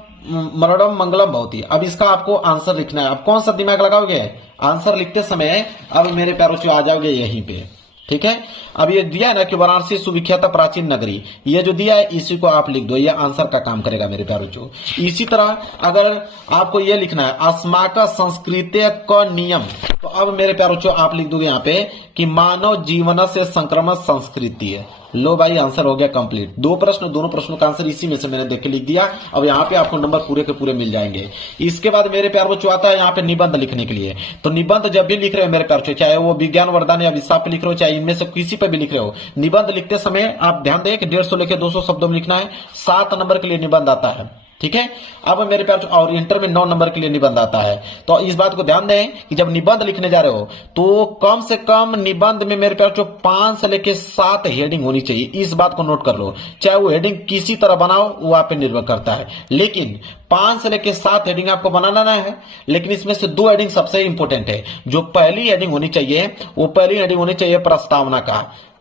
मरणम मंगलम भवती। अब इसका आपको आंसर लिखना है। अब कौन सा दिमाग लगाओगे आंसर लिखते समय? अब मेरे प्यारों से आ जाओगे यहीं पे, ठीक है। अब ये दिया है ना कि वाराणसी सुविख्यात प्राचीन नगरी, ये जो दिया है इसी को आप लिख दो, ये आंसर का काम करेगा मेरे प्यारे बच्चों। इसी तरह अगर आपको ये लिखना है अस्माक संस्कृत क नियम, तो अब मेरे प्यारे बच्चों आप लिख दोगे यहाँ पे कि मानव जीवन से संक्रमण संस्कृति है। लो भाई, आंसर हो गया कंप्लीट। दो प्रश्न, दोनों प्रश्नों का आंसर इसी में से मैंने देख के लिख दिया। अब यहाँ पे आपको नंबर पूरे के पूरे मिल जाएंगे। इसके बाद मेरे प्यार बच्चों आता है यहाँ पे निबंध लिखने के लिए। तो निबंध जब भी लिख रहे हो मेरे प्यार बच्चों, चाहे वो विज्ञान वरदान या विस्तार पे लिख रहे हो, चाहे इनमें से किसी पे भी लिख रहे हो, निबंध लिखते समय आप ध्यान दें कि 150 लेके 200 शब्दों में लिखना है। 7 नंबर के लिए निबंध आता है, ठीक है। अब मेरे प्यार, और इंटर में 9 नंबर के लिए निबंध आता है। तो इस बात को ध्यान दें कि जब निबंध लिखने जा रहे हो तो कम से कम निबंध में मेरे प्यार 5 से लेके 7 हेडिंग होनी चाहिए। इस बात को नोट कर लो। चाहे वो हेडिंग किसी तरह बनाओ, वो आप पे निर्भर करता है, लेकिन 5 से लेके 7 हेडिंग आपको बनाना है। लेकिन इसमें से 2 हेडिंग सबसे इंपॉर्टेंट है। जो पहली हेडिंग होनी चाहिए, वो पहली हेडिंग होनी चाहिए प्रस्तावना का।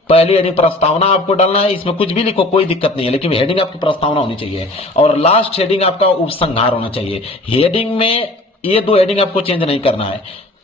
पहली हेडिंग प्रस्तावना आपको डालना है। इसमें कुछ भी लिखो, कोई दिक्कत नहीं है, लेकिन हेडिंग आपकी प्रस्तावना होनी चाहिए। और लास्ट हेडिंग आपका उपसंहार होना चाहिए। हेडिंग में ये 2 हेडिंग आपको चेंज नहीं करना है।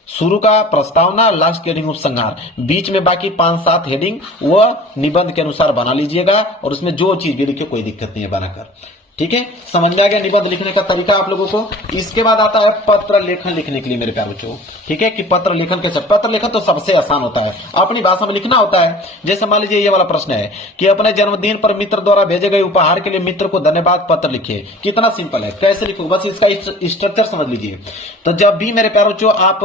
शुरू का प्रस्तावना, लास्ट की हेडिंग उपसंहार, बीच में बाकी 5-7 हेडिंग वह निबंध के अनुसार बना लीजिएगा। और उसमें जो चीज भी लिखे कोई दिक्कत नहीं है बनाकर, ठीक है। समझ में आ गया निबंध लिखने का तरीका आप लोगों को। इसके बाद आता है पत्र लेखन लिखने के लिए मेरे प्यारे बच्चों, ठीक है, कि पत्र लेखन कैसे। पत्र लेखन तो सबसे आसान होता है, अपनी भाषा में लिखना होता है। जैसे मान लीजिए ये वाला प्रश्न है कि अपने जन्मदिन पर मित्र द्वारा भेजे गए उपहार के लिए मित्र को धन्यवाद पत्र लिखिए। कितना सिंपल है, कैसे लिखो, बस इसका स्ट्रक्चर समझ लीजिए। तो जब भी मेरे प्यारे बच्चों आप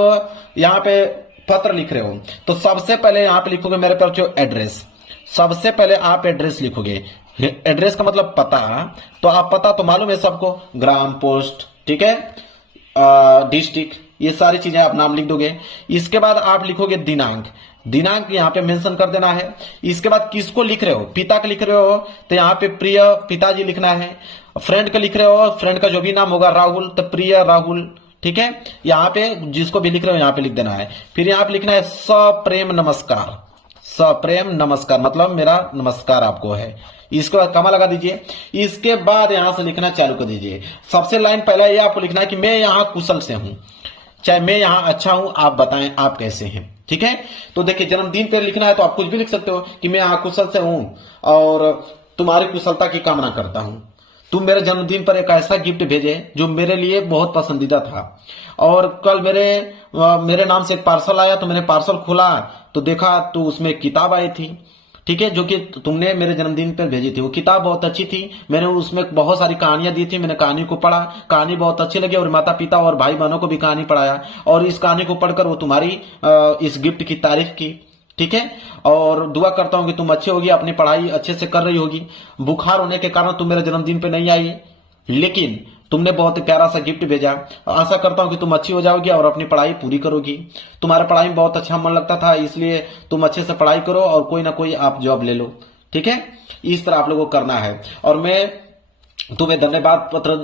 यहाँ पे पत्र लिख रहे हो, तो सबसे पहले यहाँ पे लिखोगे मेरे प्यारे बच्चों एड्रेस। सबसे पहले आप एड्रेस लिखोगे। एड्रेस का मतलब पता। तो आप पता तो मालूम है सबको, ग्राम, पोस्ट, ठीक है, डिस्ट्रिक्ट, ये सारी चीजें आप नाम लिख दोगे। इसके बाद आप लिखोगे दिनांक। दिनांक यहाँ पे मेंशन कर देना है। इसके बाद किसको लिख रहे हो, पिता का लिख रहे हो तो यहाँ पे प्रिय पिताजी लिखना है। फ्रेंड का लिख रहे हो, फ्रेंड का जो भी नाम होगा राहुल, तो प्रिय राहुल, ठीक है। यहाँ पे जिसको भी लिख रहे हो यहाँ पे लिख देना है। फिर यहाँ पे लिखना है सप्रेम नमस्कार। सप्रेम नमस्कार मतलब मेरा नमस्कार आपको है। इसको कमा लगा दीजिए। इसके बाद यहां से लिखना चालू कर दीजिए। सबसे लाइन पहला ये आपको लिखना है कि मैं यहां कुशल से हूं, चाहे मैं यहां अच्छा हूं, आप बताएं आप कैसे हैं, ठीक है। तो देखिए जन्मदिन पे लिखना है तो आप कुछ भी लिख सकते हो कि मैं यहां कुशल से हूं और तुम्हारी कुशलता की कामना करता हूं। तुम मेरे जन्मदिन पर एक ऐसा गिफ्ट भेजे जो मेरे लिए बहुत पसंदीदा था। और कल मेरे नाम से एक पार्सल आया, तो मैंने पार्सल खोला तो देखा तो उसमें एक किताब आई थी, ठीक है, जो कि तुमने मेरे जन्मदिन पर भेजी थी। वो किताब बहुत अच्छी थी, मैंने उसमें बहुत सारी कहानियां दी थी। मैंने कहानी को पढ़ा, कहानी बहुत अच्छी लगी और माता पिता और भाई बहनों को भी कहानी पढ़ाया। और इस कहानी को पढ़कर वो तुम्हारी इस गिफ्ट की तारीफ की, ठीक है। और दुआ करता हूं कि तुम अच्छे होगी, अपनी पढ़ाई अच्छे से कर रही होगी। बुखार होने के कारण तुम मेरे जन्मदिन पे नहीं आई, लेकिन तुमने बहुत प्यारा सा गिफ्ट भेजा। आशा करता हूं कि तुम अच्छी हो जाओगी और अपनी पढ़ाई पूरी करोगी। तुम्हारा पढ़ाई में बहुत अच्छा मन लगता था, इसलिए तुम अच्छे से पढ़ाई करो और कोई ना कोई आप जॉब ले लो, ठीक है। इस तरह आप लोगों को करना है। और मैं तुम्हें धन्यवाद पत्र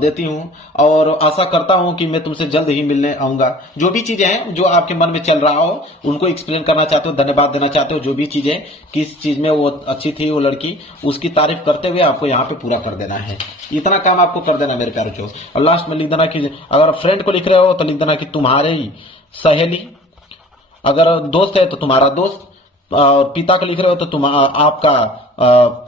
देती हूं और आशा करता हूं कि मैं तुमसे जल्द ही मिलने आऊंगा। जो भी चीजें हैं जो आपके मन में चल रहा हो उनको एक्सप्लेन करना चाहते हो, धन्यवाद देना चाहते हो, जो भी चीजें किस चीज में वो अच्छी थी वो लड़की, उसकी तारीफ करते हुए आपको यहाँ पे पूरा कर देना है। इतना काम आपको कर देना मेरे प्यारे बच्चों। और लास्ट में लिख देना कि अगर फ्रेंड को लिख रहे हो तो लिख देना कि तुम्हारी सहेली, अगर दोस्त है तो तुम्हारा दोस्त, पिता का लिख रहे हो तो तुम आपका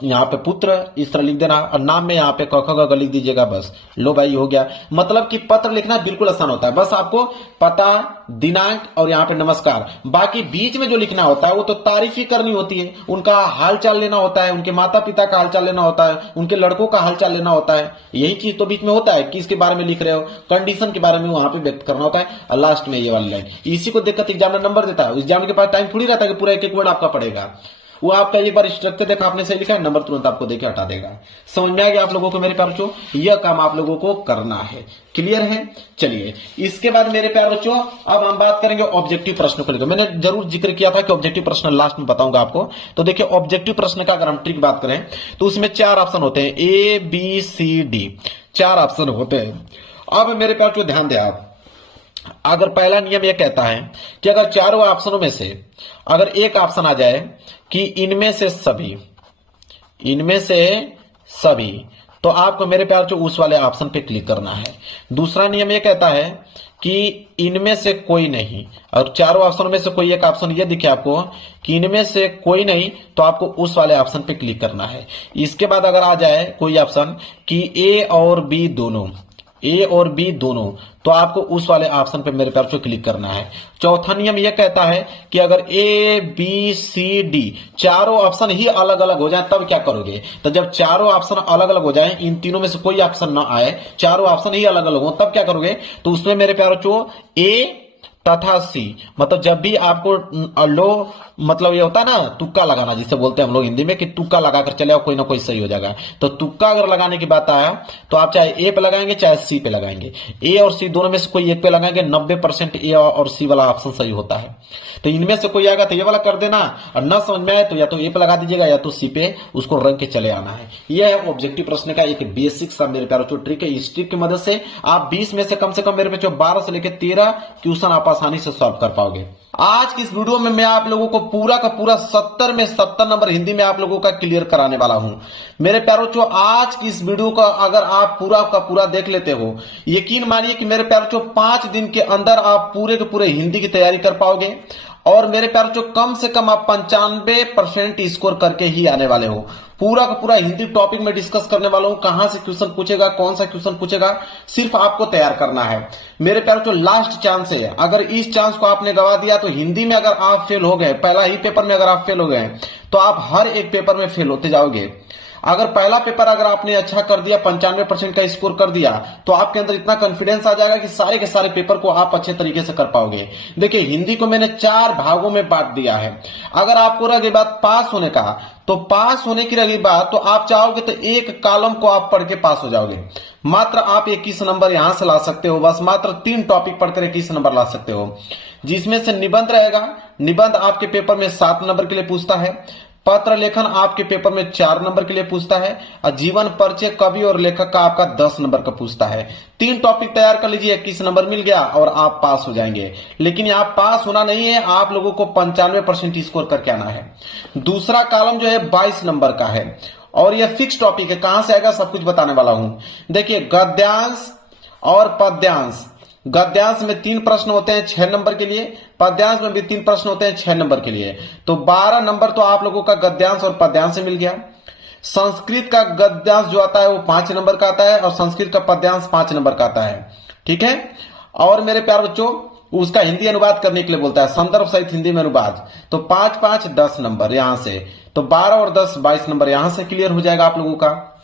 यहाँ पे पुत्र, इस तरह लिख देना। और नाम में यहाँ पे क ख ग लिख दीजिएगा, बस। लो भाई हो गया। मतलब कि पत्र लिखना बिल्कुल आसान होता है, बस आपको पता, दिनांक और यहाँ पे नमस्कार। बाकी बीच में जो लिखना होता है वो तो तारीफ ही करनी होती है, उनका हालचाल लेना होता है, उनके माता पिता का हालचाल लेना होता है, उनके लड़कों का हालचाल लेना होता है। यही चीज तो बीच में होता है, किसके बारे में लिख रहे हो, कंडीशन के बारे में वहां पे व्यक्त करना होता है। और लास्ट में ये वाली लाइन, इसी को देखकर एग्जामिनर नंबर देता है। एग्जामिनर के पास टाइम थोड़ी रहता है कि पूरा एक एक वर्ड आपका पढ़ेगा। वो आपका एक बार स्ट्रक्चर देखा, आपने सही लिखा है, नंबर तुरंत आपको देके हटा देगा। समझ में आ गया आप लोगों को मेरे प्यारे बच्चों? यह काम आप लोगों को करना है। क्लियर है? चलिए इसके बाद मेरे प्यारे बच्चों अब हम बात करेंगे ऑब्जेक्टिव प्रश्न को लेकर। मैंने जरूर जिक्र किया था कि ऑब्जेक्टिव प्रश्न लास्ट में बताऊंगा आपको। तो देखिए ऑब्जेक्टिव प्रश्न का अगर हम ट्रिक बात करें तो उसमें 4 ऑप्शन होते हैं, A B C D, 4 option होते हैं। अब मेरे प्यारे बच्चों ध्यान दें आप, अगर पहला नियम यह कहता है कि अगर चारों ऑप्शनों में से अगर एक ऑप्शन आ जाए कि इनमें से सभी, तो आपको मेरे प्यार जो उस वाले ऑप्शन पे क्लिक करना है। दूसरा नियम ये कहता है कि इनमें से कोई नहीं, और चारों ऑप्शन में से कोई एक ऑप्शन ये दिखे आपको कि इनमें से कोई नहीं, तो आपको उस वाले ऑप्शन पे क्लिक करना है। इसके बाद अगर आ जाए कोई ऑप्शन कि ए और बी दोनों, ए और बी दोनों, तो आपको उस वाले ऑप्शन पे मेरे प्यार से क्लिक करना है। चौथा नियम यह कहता है कि अगर ए बी सी डी चारों ऑप्शन ही अलग अलग हो जाए तब क्या करोगे। तो जब चारों ऑप्शन अलग अलग हो जाए, इन तीनों में से कोई ऑप्शन ना आए, चारों ऑप्शन ही अलग अलग हो, तब क्या करोगे। तो उसमें मेरे प्यारों ए तथा सी, मतलब जब भी आपको लो, मतलब ये होता है ना तुक्का लगाना, जिसे बोलते हैं हम लोग हिंदी में कि तुक्का लगाकर चले आओ, कोई ना कोई सही हो जाएगा। तो तुक्का अगर लगाने की बात आया तो आप चाहे ए पे लगाएंगे चाहे सी पे लगाएंगे। ए और सी दोनों में से कोई एक पे लगाएंगे, 90% ए और सी वाला ऑप्शन सही होता है। तो इनमें से कोई आएगा तो ये वाला कर देना, और ना समझ में आए तो या तो ए पे लगा दीजिएगा या तो सी पे उसको रंग के चले आना है। यह है ऑब्जेक्टिव प्रश्न का एक बेसिक सा मेरे प्यारों ट्रिक है। इस ट्रिक की मदद से आप 20 में से कम मेरे पे 12 से लेकर 13 क्वेश्चन आप आसानी से सॉल्व कर पाओगे। आज की इस वीडियो में मैं आप लोगों को पूरा का पूरा 70 में 70 नंबर हिंदी में आप लोगों का क्लियर कराने वाला हूं। मेरे प्यारों आज की इस वीडियो का अगर आप पूरा का पूरा देख लेते हो, यकीन मानिए कि मेरे प्यारों 5 दिन के अंदर आप पूरे के पूरे हिंदी की तैयारी कर पाओगे। और मेरे प्यारों कम से कम आप 95% स्कोर करके ही आने वाले हो। पूरा का पूरा हिंदी टॉपिक में डिस्कस करने वाला हूं, कहां से क्वेश्चन पूछेगा, कौन सा क्वेश्चन पूछेगा, सिर्फ आपको तैयार करना है। मेरे प्यारों जो लास्ट चांस है, अगर इस चांस को आपने गवा दिया तो हिंदी में अगर आप फेल हो गए, पहला ही पेपर में अगर आप फेल हो गए तो आप हर एक पेपर में फेल होते जाओगे। अगर पहला पेपर अगर आपने अच्छा कर दिया, 95% का स्कोर कर दिया, तो आपके अंदर इतना कॉन्फिडेंस आ जाएगा कि सारे के सारे पेपर को आप अच्छे तरीके से कर पाओगे। देखिए हिंदी को मैंने 4 भागों में बांट दिया है। अगर आपको रही बात पास होने का, तो पास होने की रही बात, तो आप चाहोगे तो एक कॉलम को आप पढ़ के पास हो जाओगे। मात्र आप 21 नंबर यहां से ला सकते हो, बस मात्र 3 टॉपिक पढ़कर 21 नंबर ला सकते हो। जिसमें से निबंध रहेगा, निबंध आपके पेपर में 7 नंबर के लिए पूछता है। पत्र लेखन आपके पेपर में 4 नंबर के लिए पूछता है, और जीवन परिचय कवि और लेखक का आपका 10 नंबर का पूछता है। 3 टॉपिक तैयार कर लीजिए, 21 नंबर मिल गया और आप पास हो जाएंगे। लेकिन यहाँ पास होना नहीं है, आप लोगों को 95% स्कोर करके आना है। दूसरा कॉलम जो है 22 नंबर का है, और यह फिक्स टॉपिक है। कहां से आएगा सब कुछ बताने वाला हूं। देखिए गद्यांश और पद्यांश, गद्यांश में 3 प्रश्न होते हैं 6 नंबर के लिए, पद्यांश में भी 3 प्रश्न होते हैं 6 नंबर के लिए। तो 12 नंबर तो आप लोगों का गद्यांश और पद्यांश से मिल गया। संस्कृत का गद्यांश जो आता है वो 5 नंबर का आता है, और संस्कृत का पद्यांश 5 नंबर का आता है। ठीक है। और मेरे प्यारे बच्चों उसका हिंदी अनुवाद करने के लिए बोलता है, संदर्भ सहित हिंदी में अनुवाद, तो 5 5 10 नंबर यहां से, तो 12 और 10 22 नंबर यहां से क्लियर हो जाएगा आप लोगों का।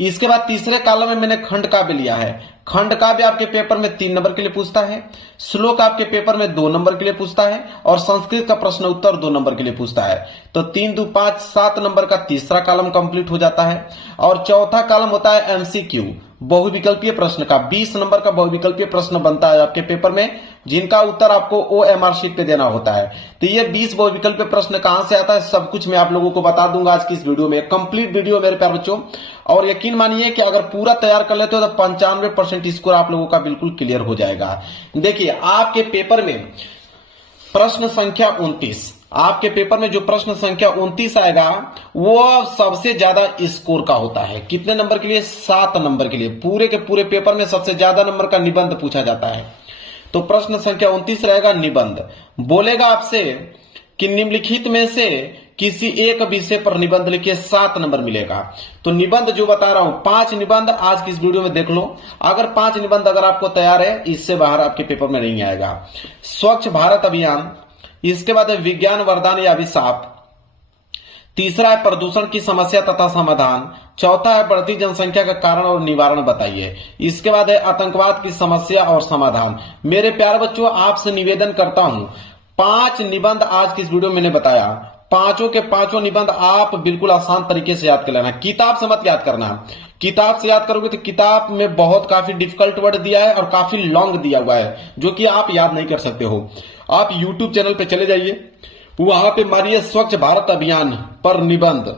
इसके बाद तीसरे कॉलम में मैंने खंड काव्य लिया है। खंड काव्य आपके पेपर में 3 नंबर के लिए पूछता है, श्लोक आपके पेपर में 2 नंबर के लिए पूछता है, और संस्कृत का प्रश्न उत्तर 2 नंबर के लिए पूछता है। तो 3 2 5 7 नंबर का तीसरा कॉलम कंप्लीट हो जाता है। और चौथा कॉलम होता है एमसीक्यू, बहुविकल्पीय प्रश्न का। 20 नंबर का बहुविकल्पीय प्रश्न बनता है आपके पेपर में, जिनका उत्तर आपको OMR शीट पे देना होता है। तो ये 20 बहुविकल्पीय प्रश्न कहां से आता है सब कुछ मैं आप लोगों को बता दूंगा आज की इस वीडियो में, कंप्लीट वीडियो मेरे प्यारे बच्चों। और यकीन मानिए कि अगर पूरा तैयार कर लेते हो तो 95% स्कोर आप लोगों का बिल्कुल क्लियर हो जाएगा। देखिए आपके पेपर में प्रश्न संख्या 29, आपके पेपर में जो प्रश्न संख्या 29 आएगा वो सबसे ज्यादा स्कोर का होता है। कितने नंबर के लिए? 7 नंबर के लिए। पूरे के पूरे पेपर में सबसे ज्यादा नंबर का निबंध पूछा जाता है। तो प्रश्न संख्या 29 रहेगा निबंध। बोलेगा आपसे कि निम्नलिखित में से किसी एक विषय पर निबंध लिखिए, 7 नंबर मिलेगा। तो निबंध जो बता रहा हूं 5 निबंध आज की इस वीडियो में देख लो। अगर 5 निबंध अगर आपको तैयार है, इससे बाहर आपके पेपर में नहीं आएगा। स्वच्छ भारत अभियान, इसके बाद है विज्ञान वरदान या अभिशाप, तीसरा है प्रदूषण की समस्या तथा समाधान, चौथा है बढ़ती जनसंख्या का कारण और निवारण बताइए, इसके बाद है आतंकवाद की समस्या और समाधान। मेरे प्यारे बच्चों आपसे निवेदन करता हूं 5 निबंध आज की इस वीडियो में मैंने बताया, पांचों के पांचों निबंध आप बिल्कुल आसान तरीके से याद कर लेना। किताब से मत याद करना, किताब से याद करोगे तो किताब में बहुत काफी डिफिकल्ट वर्ड दिया है और काफी लॉन्ग दिया हुआ है जो कि आप याद नहीं कर सकते हो। आप यूट्यूब चैनल पे चले जाइए, वहां पे मारिए स्वच्छ भारत अभियान पर निबंध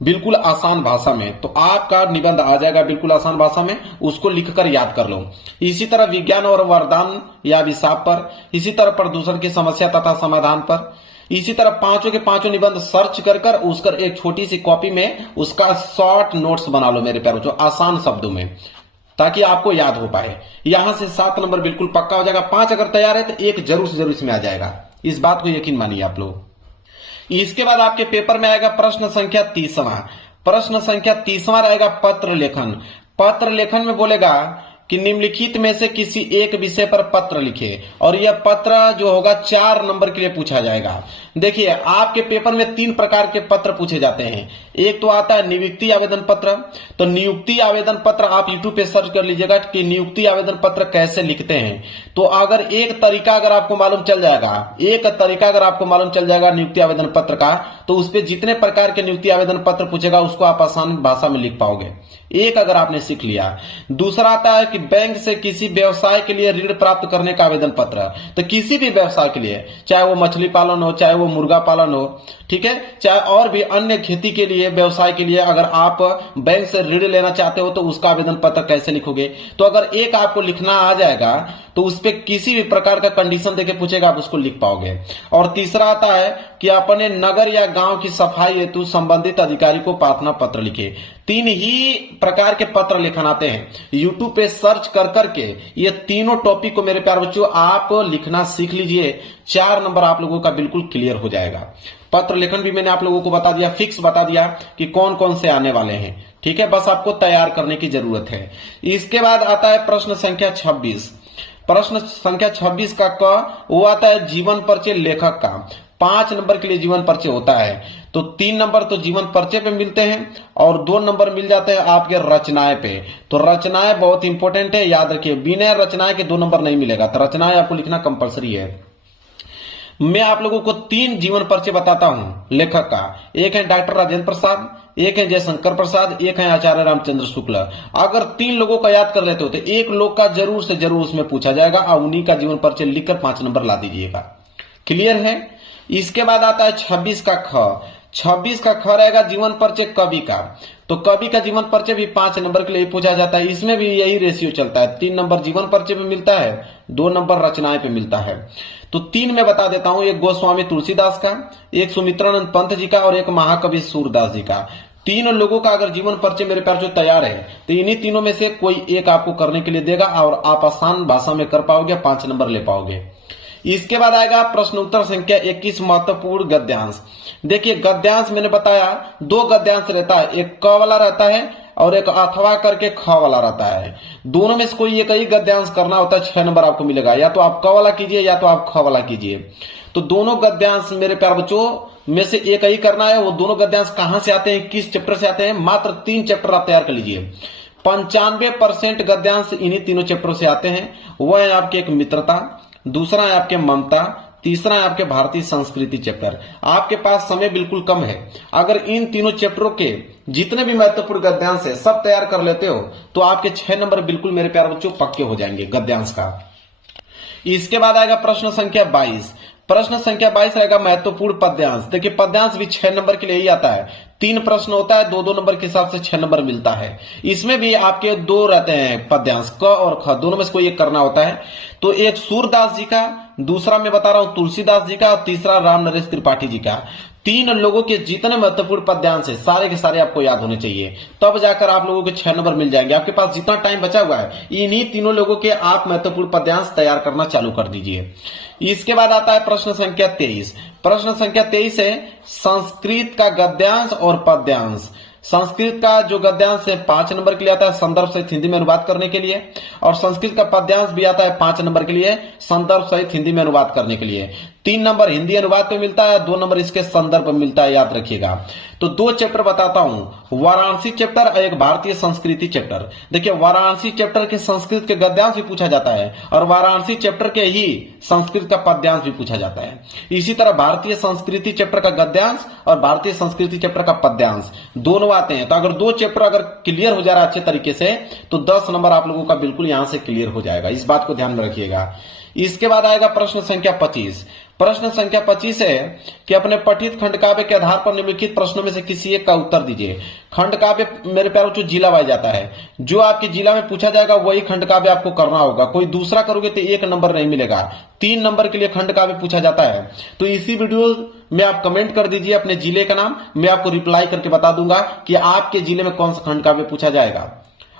बिल्कुल आसान भाषा में, तो आपका निबंध आ जाएगा बिल्कुल आसान भाषा में, उसको लिखकर याद कर लो। इसी तरह विज्ञान और वरदान या अभिशाप पर, इसी तरह प्रदूषण की समस्या तथा समाधान पर, इसी तरह पांचों के पांचों निबंध सर्च कर कर उसकर एक छोटी सी कॉपी में उसका शॉर्ट नोट्स बना लो मेरे प्यारों, जो आसान शब्दों में, ताकि आपको याद हो पाए। यहां से 7 नंबर बिल्कुल पक्का हो जाएगा। 5 अगर तैयार है तो एक जरूर से जरूर इसमें आ जाएगा, इस बात को यकीन मानिए आप लोग। इसके बाद आपके पेपर में आएगा प्रश्न संख्या 30वां। प्रश्न संख्या 30वां रहेगा पत्र लेखन। पत्र लेखन में बोलेगा कि निम्नलिखित में से किसी एक विषय पर पत्र लिखे, और यह पत्र जो होगा 4 नंबर के लिए पूछा जाएगा। देखिए आपके पेपर में 3 प्रकार के पत्र पूछे जाते हैं। एक तो आता है नियुक्ति आवेदन पत्र। तो नियुक्ति आवेदन पत्र आप यूट्यूब पे सर्च कर लीजिएगा कि नियुक्ति आवेदन पत्र कैसे लिखते हैं। तो अगर एक तरीका अगर आपको मालूम चल जाएगा, नियुक्ति आवेदन पत्र का, तो उस पर जितने प्रकार के नियुक्ति आवेदन पत्र पूछेगा उसको आप आसान भाषा में लिख पाओगे, एक अगर आपने सीख लिया। दूसरा आता है कि बैंक से किसी व्यवसाय के लिए ऋण प्राप्त करने का आवेदन पत्र। तो किसी भी व्यवसाय के लिए, चाहे वो मछली पालन हो, चाहे वो मुर्गा पालन हो, ठीक है, चाहे और भी अन्य खेती के लिए, व्यवसाय के लिए, अगर आप बैंक से ऋण लेना चाहते हो तो उसका आवेदन पत्र कैसे लिखोगे। तो अगर एक आपको लिखना आ जाएगा तो उस पर किसी भी प्रकार का कंडीशन देके पूछेगा आप उसको लिख पाओगे। और तीसरा आता है कि अपने नगर या गांव की सफाई हेतु संबंधित अधिकारी को प्रार्थना पत्र लिखे। 3 ही प्रकार के पत्र लिखन आते हैं। यूट्यूब पे सर्च कर करके ये तीनों टॉपिक को मेरे प्यारे बच्चों आप लिखना सीख लीजिए। 4 नंबर आप लोगों का बिल्कुल क्लियर हो जाएगा। पत्र लेखन भी मैंने आप लोगों को बता दिया, फिक्स बता दिया कि कौन कौन से आने वाले हैं, ठीक है, बस आपको तैयार करने की जरूरत है। इसके बाद आता है प्रश्न संख्या 26। प्रश्न संख्या 26 का वो आता है जीवन परिचय लेखक का। 5 नंबर के लिए जीवन परिचय होता है। तो 3 नंबर तो जीवन परिचय पे मिलते हैं और 2 नंबर मिल जाते हैं आपके रचनाएं पे। तो रचनाएं बहुत इंपॉर्टेंट है, याद रखिए, बिना रचनाएं के 2 नंबर नहीं मिलेगा। तो रचनाएं आपको लिखना कंपलसरी है। मैं आप लोगों को 3 जीवन परिचय बताता हूं लेखक का। एक है डॉक्टर राजेंद्र प्रसाद, एक है जयशंकर प्रसाद, एक है आचार्य रामचंद्र शुक्ल। अगर 3 लोगों का याद कर लेते हो तो एक लोग का जरूर से जरूर उसमें पूछा जाएगा और उन्हीं का जीवन परिचय लिखकर 5 नंबर ला दीजिएगा। क्लियर है। इसके बाद आता है 26 का ख। 26 का ख रहेगा जीवन परिचय कवि का। तो कवि का जीवन परिचय भी 5 नंबर के लिए पूछा जाता है। इसमें भी यही रेशियो चलता है, 3 नंबर जीवन परिचय पे मिलता है, 2 नंबर रचनाएं पे मिलता है। तो 3 में बता देता हूं, एक गोस्वामी तुलसीदास का, एक सुमित्रानंद पंत जी का और एक महाकवि सूरदास जी का। 3 लोगों का अगर जीवन परिचय मेरे प्यार जो तैयार है तो इन्हीं तीनों में से कोई एक आपको करने के लिए देगा और आप आसान भाषा में कर पाओगे, 5 नंबर ले पाओगे। इसके बाद आएगा प्रश्न उत्तर संख्या 21 महत्वपूर्ण गद्यांश। देखिए गद्यांश मैंने बताया 2 गद्यांश रहता है, एक क वाला रहता है और एक अथवा करके ख वाला रहता है। दोनों में से कोई एक ही गद्यांश करना होता है, 6 नंबर आपको मिलेगा। या तो आप क वाला कीजिए या तो आप ख वाला कीजिए। तो दोनों गद्यांश मेरे प्यार बच्चों में से एक ही करना है। वो दोनों गद्यांश कहां से आते हैं, किस चैप्टर से आते हैं, मात्र 3 चैप्टर आप तैयार कर लीजिए। 95% गद्यांश इन्हीं तीनों चैप्टरों से आते हैं। वह है आपकी एक मित्रता, दूसरा है आपके ममता, तीसरा है आपके भारतीय संस्कृति चैप्टर। आपके पास समय बिल्कुल कम है। अगर इन तीनों चैप्टरों के जितने भी महत्वपूर्ण गद्यांश है सब तैयार कर लेते हो तो आपके 6 नंबर बिल्कुल मेरे प्यारे बच्चों पक्के हो जाएंगे गद्यांश का। इसके बाद आएगा प्रश्न संख्या 22। प्रश्न संख्या 22 रहेगा महत्वपूर्ण पद्यांश। देखिए पद्यांश भी 6 नंबर के लिए ही आता है। 3 प्रश्न होता है, 2-2 नंबर के हिसाब से 6 नंबर मिलता है। इसमें भी आपके 2 रहते हैं पद्यांश, क और ख, दोनों में से कोई एक करना होता है। तो एक सूरदास जी का, दूसरा मैं बता रहा हूं तुलसीदास जी का और तीसरा राम नरेश त्रिपाठी जी का। 3 लोगों के जितने महत्वपूर्ण पद्यांश है सारे के सारे आपको याद होने चाहिए, तब जाकर आप लोगों के 6 नंबर मिल जाएंगे। आपके पास जितना टाइम बचा हुआ है इन्हीं तीनों लोगों के आप महत्वपूर्ण पद्यांश तैयार करना चालू कर दीजिए। इसके बाद आता है प्रश्न संख्या 23। प्रश्न संख्या 23 है संस्कृत का गद्यांश और पद्यांश। संस्कृत का जो गद्यांश है 5 नंबर के लिए आता है संदर्भ सहित हिंदी में अनुवाद करने के लिए, और संस्कृत का पद्यांश भी आता है 5 नंबर के लिए संदर्भ सहित हिंदी में अनुवाद करने के लिए। 3 नंबर हिंदी अनुवाद पे मिलता है, 2 नंबर इसके संदर्भ में मिलता है, याद रखिएगा। तो 2 चैप्टर बताता हूं, वाराणसी चैप्टर और एक भारतीय संस्कृति चैप्टर। देखिए वाराणसी चैप्टर के संस्कृत के गद्यांश भी पूछा जाता है और वाराणसी चैप्टर के ही संस्कृत का पद्यांश भी पूछा जाता है। इसी तरह भारतीय संस्कृति चैप्टर का गद्यांश और भारतीय संस्कृति चैप्टर का पद्यांश दोनों आते हैं। तो अगर 2 चैप्टर अगर क्लियर हो जा रहा है अच्छे तरीके से तो 10 नंबर आप लोगों का बिल्कुल यहां से क्लियर हो जाएगा, इस बात को ध्यान में रखिएगा। इसके बाद आएगा प्रश्न संख्या 25। प्रश्न संख्या 25 है कि अपने पठित खंड काव्य के आधार पर निम्नलिखित प्रश्नों में से किसी एक का उत्तर दीजिए। खंड काव्य मेरे प्यारों जो जिला वाइज जाता है, जो आपके जिला में पूछा जाएगा वही खंड काव्य आपको करना होगा। कोई दूसरा करोगे तो 1 नंबर नहीं मिलेगा। 3 नंबर के लिए खंड काव्य पूछा जाता है। तो इसी वीडियो मैं आप कमेंट कर दीजिए अपने जिले का नाम, मैं आपको रिप्लाई करके बता दूंगा कि आपके जिले में कौन सा खंड काव्य पूछा जाएगा।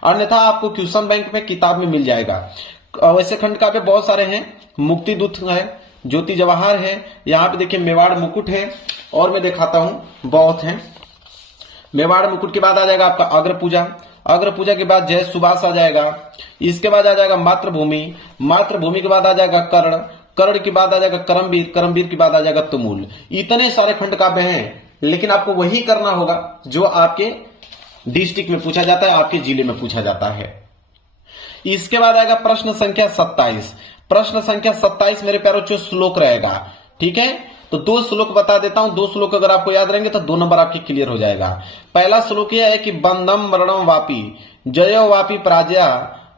अन्यथा आपको क्वेश्चन बैंक में किताब में मिल जाएगा। वैसे खंड काव्य बहुत सारे हैं, मुक्ति दूत है, ज्योति जवाहर है, यहाँ पे देखिए मेवाड़ मुकुट है, और मैं दिखाता हूं बहुत है। मेवाड़ मुकुट के बाद आ जाएगा आपका अग्र पूजा, अग्र पूजा के बाद जय सुभाष आ जाएगा, इसके बाद आ जाएगा मातृभूमि, मातृभूमि के बाद आ जाएगा कर्ण, कर्ण के बाद आ जाएगा करमवीर, करमवीर के बाद आ जाएगा तुमुल। इतने सारे खंड काव्य हैं, लेकिन आपको वही करना होगा जो आपके डिस्ट्रिक्ट में पूछा जाता है, आपके जिले में पूछा जाता है। इसके बाद आएगा प्रश्न संख्या 27। प्रश्न संख्या 27 मेरे प्यारों जो श्लोक रहेगा, ठीक है, तो 2 श्लोक बता देता हूं। 2 श्लोक अगर आपको याद रहेंगे तो 2 नंबर आपके क्लियर हो जाएगा। पहला श्लोक यह है कि बंधम मरणम वापी जयो वापी पराजया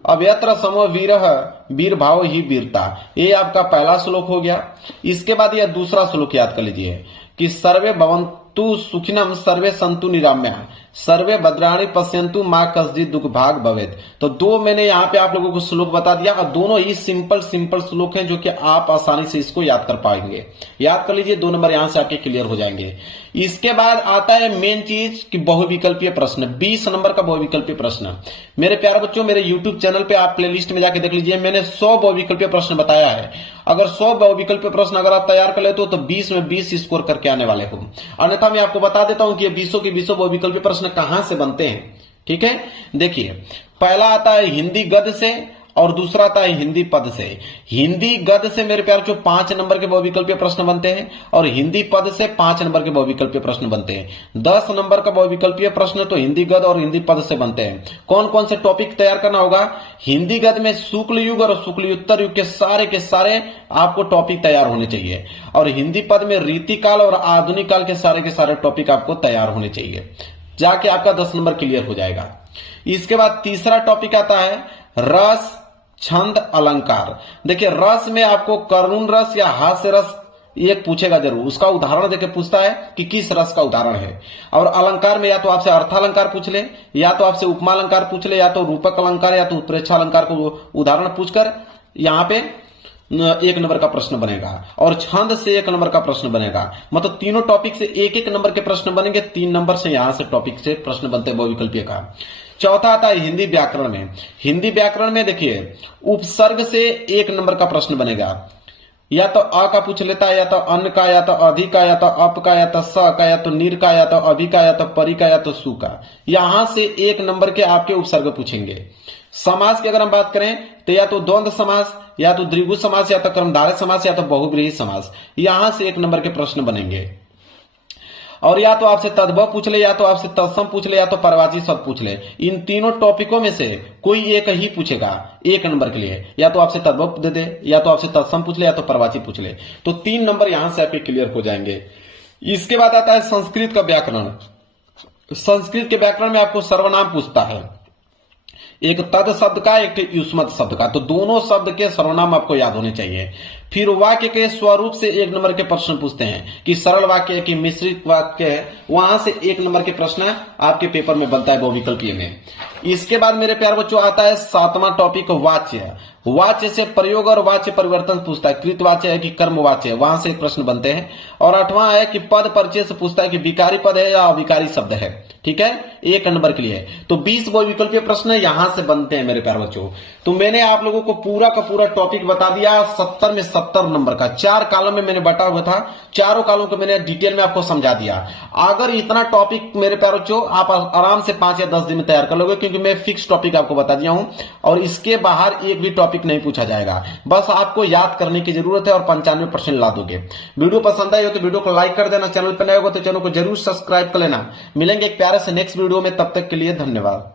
अभ्यत्र समो वीरः वीर भाव ही वीरता। ये आपका पहला श्लोक हो गया। इसके बाद यह दूसरा श्लोक याद कर लीजिए कि सर्वे भवन्तु सुखिनम सर्वे सन्तु निराम्या सर्वे भद्राणि पश्यन्तु मां कश्चित् दुख भाग भवेत्। तो 2 मैंने यहाँ पे आप लोगों को श्लोक बता दिया, और दोनों ही सिंपल श्लोक हैं जो कि आप आसानी से इसको याद कर पाएंगे। याद कर लीजिए, 2 नंबर यहां से आपके क्लियर हो जाएंगे। इसके बाद आता है मेन चीज कि बहुविकल्पीय प्रश्न, 20 नंबर का बहुविकल्पीय प्रश्न। मेरे प्यारे बच्चों, मेरे यूट्यूब चैनल पे आप प्लेलिस्ट में जाके देख लीजिए, मैंने 100 बहुविकल्पीय प्रश्न बताया है। अगर 100 बहुविकल्पीय प्रश्न अगर आप तैयार कर लेते हो तो 20 में 20 स्कोर करके आने वाले हो। अन्यथा मैं आपको बता देता हूं कि ये 20 के 20 बहुविकल्पीय प्रश्न कहां से बनते हैं, ठीक है। देखिए, पहला आता है हिंदी गद्य से और दूसरा आता है हिंदी पद से। हिंदी गद्य से मेरे प्यारे जो 5 नंबर के बहुविकल्पीय प्रश्न बनते हैं, और हिंदी पद से 5 नंबर के बहुविकल्पीय प्रश्न बनते हैं। 10 नंबर का बहुविकल्पीय प्रश्न तो हिंदी गद्य और हिंदी पद से बनते हैं। कौन कौन से टॉपिक तैयार करना होगा? हिंदी गद्य में शुक्ल युग और शुक्लयुत्तर युग के सारे आपको टॉपिक तैयार होने चाहिए, और हिंदी पद में रीतिकाल और आधुनिक काल के सारे टॉपिक आपको तैयार होने चाहिए, जाके आपका 10 नंबर क्लियर हो जाएगा। इसके बाद तीसरा टॉपिक आता है रस छंद अलंकार। देखिए, रस में आपको करुण रस या हास्य रस एक पूछेगा जरूर, उसका उदाहरण देके पूछता है कि किस रस का उदाहरण है। और अलंकार में या तो आपसे अर्थालंकार पूछ ले, या तो आपसे उपमा अलंकार पूछ ले, या तो रूपक अलंकार, या तो उत्प्रेक्षा अलंकार को उदाहरण पूछकर यहाँ पे 1 नंबर का प्रश्न बनेगा, और छंद से 1 नंबर का प्रश्न बनेगा। मतलब तीनों टॉपिक से 1-1 नंबर के प्रश्न बनेंगे। 3 नंबर से यहां से टॉपिक से प्रश्न बनते हैं बहुविकल्पीय का। चौथा आता है हिंदी व्याकरण में। हिंदी व्याकरण में देखिए, उपसर्ग से 1 नंबर का प्रश्न बनेगा। या तो अ का पूछ लेता है, या तो अन्न का, या तो अधि का, या तो अप का, या तो स का, या तो नीर का, या तो अभि का, या तो परि का, या तो सु का। यहां से 1 नंबर के आपके उपसर्ग पूछेंगे। समास की अगर हम बात करें तो या तो द्वंद्व समास, या तो द्विगु समास, या तो कर्मधारय समास, या तो बहुव्रीहि समास। यहां से 1 नंबर के प्रश्न बनेंगे। और या तो आपसे तद्भव पूछ ले, या तो आपसे तत्सम पूछ ले, या तो परवाची शब्द पूछ ले। इन तीनों टॉपिकों में से कोई एक ही पूछेगा 1 नंबर के लिए। या तो आपसे तद्भव दे दे, या तो आपसे तत्सम पूछ ले, या तो परवाची पूछ ले। तो 3 नंबर यहां से आपके क्लियर हो जाएंगे। इसके बाद आता है संस्कृत का व्याकरण। संस्कृत के व्याकरण में आपको सर्वनाम पूछता है, एक तद शब्द का, एक युष्मत शब्द का। तो दोनों शब्द के सर्वनाम आपको याद होने चाहिए। फिर वाक्य के स्वरूप से 1 नंबर के प्रश्न पूछते हैं कि सरल वाक्य है कि मिश्रित वाक्य है, वहां से 1 नंबर के प्रश्न आपके पेपर में बनता है बहुविकल्पीय में। इसके बाद मेरे प्यारे बच्चों आता है 7वां टॉपिक वाच्य। वाच्य से प्रयोग और वाच्य परिवर्तन पूछता है, कृतवाच्य है कि कर्मवाच्य है, वहां से प्रश्न बनते हैं। और 8वां है कि पद परिचय से पूछता है कि विकारी पद है या अविकारी शब्द है, ठीक है, 1 नंबर के लिए। तो 20 बहुविकल्पीय प्रश्न यहां से बनते हैं मेरे प्यारे बच्चों। तो मैंने आप लोगों को पूरा का पूरा टॉपिक बता दिया। 70 में 70 नंबर का 4 कॉलम में मैंने बटा हुआ था, चारों कॉलम को मैंने डिटेल में आपको समझा दिया। अगर इतना टॉपिक मेरे प्यारे बच्चों आप आराम से 5 या 10 दिन में तैयार कर लोगे, क्योंकि मैं फिक्स टॉपिक आपको बता दिया हूं, और इसके बाहर एक भी टॉपिक नहीं पूछा जाएगा। बस आपको याद करने की जरूरत है, और 95% ला दोगे। वीडियो पसंद आई हो तो वीडियो को लाइक कर देना, चैनल पर नए हो तो चैनल को जरूर सब्सक्राइब कर लेना। मिलेंगे एक प्यारे से नेक्स्ट वीडियो में, तब तक के लिए धन्यवाद।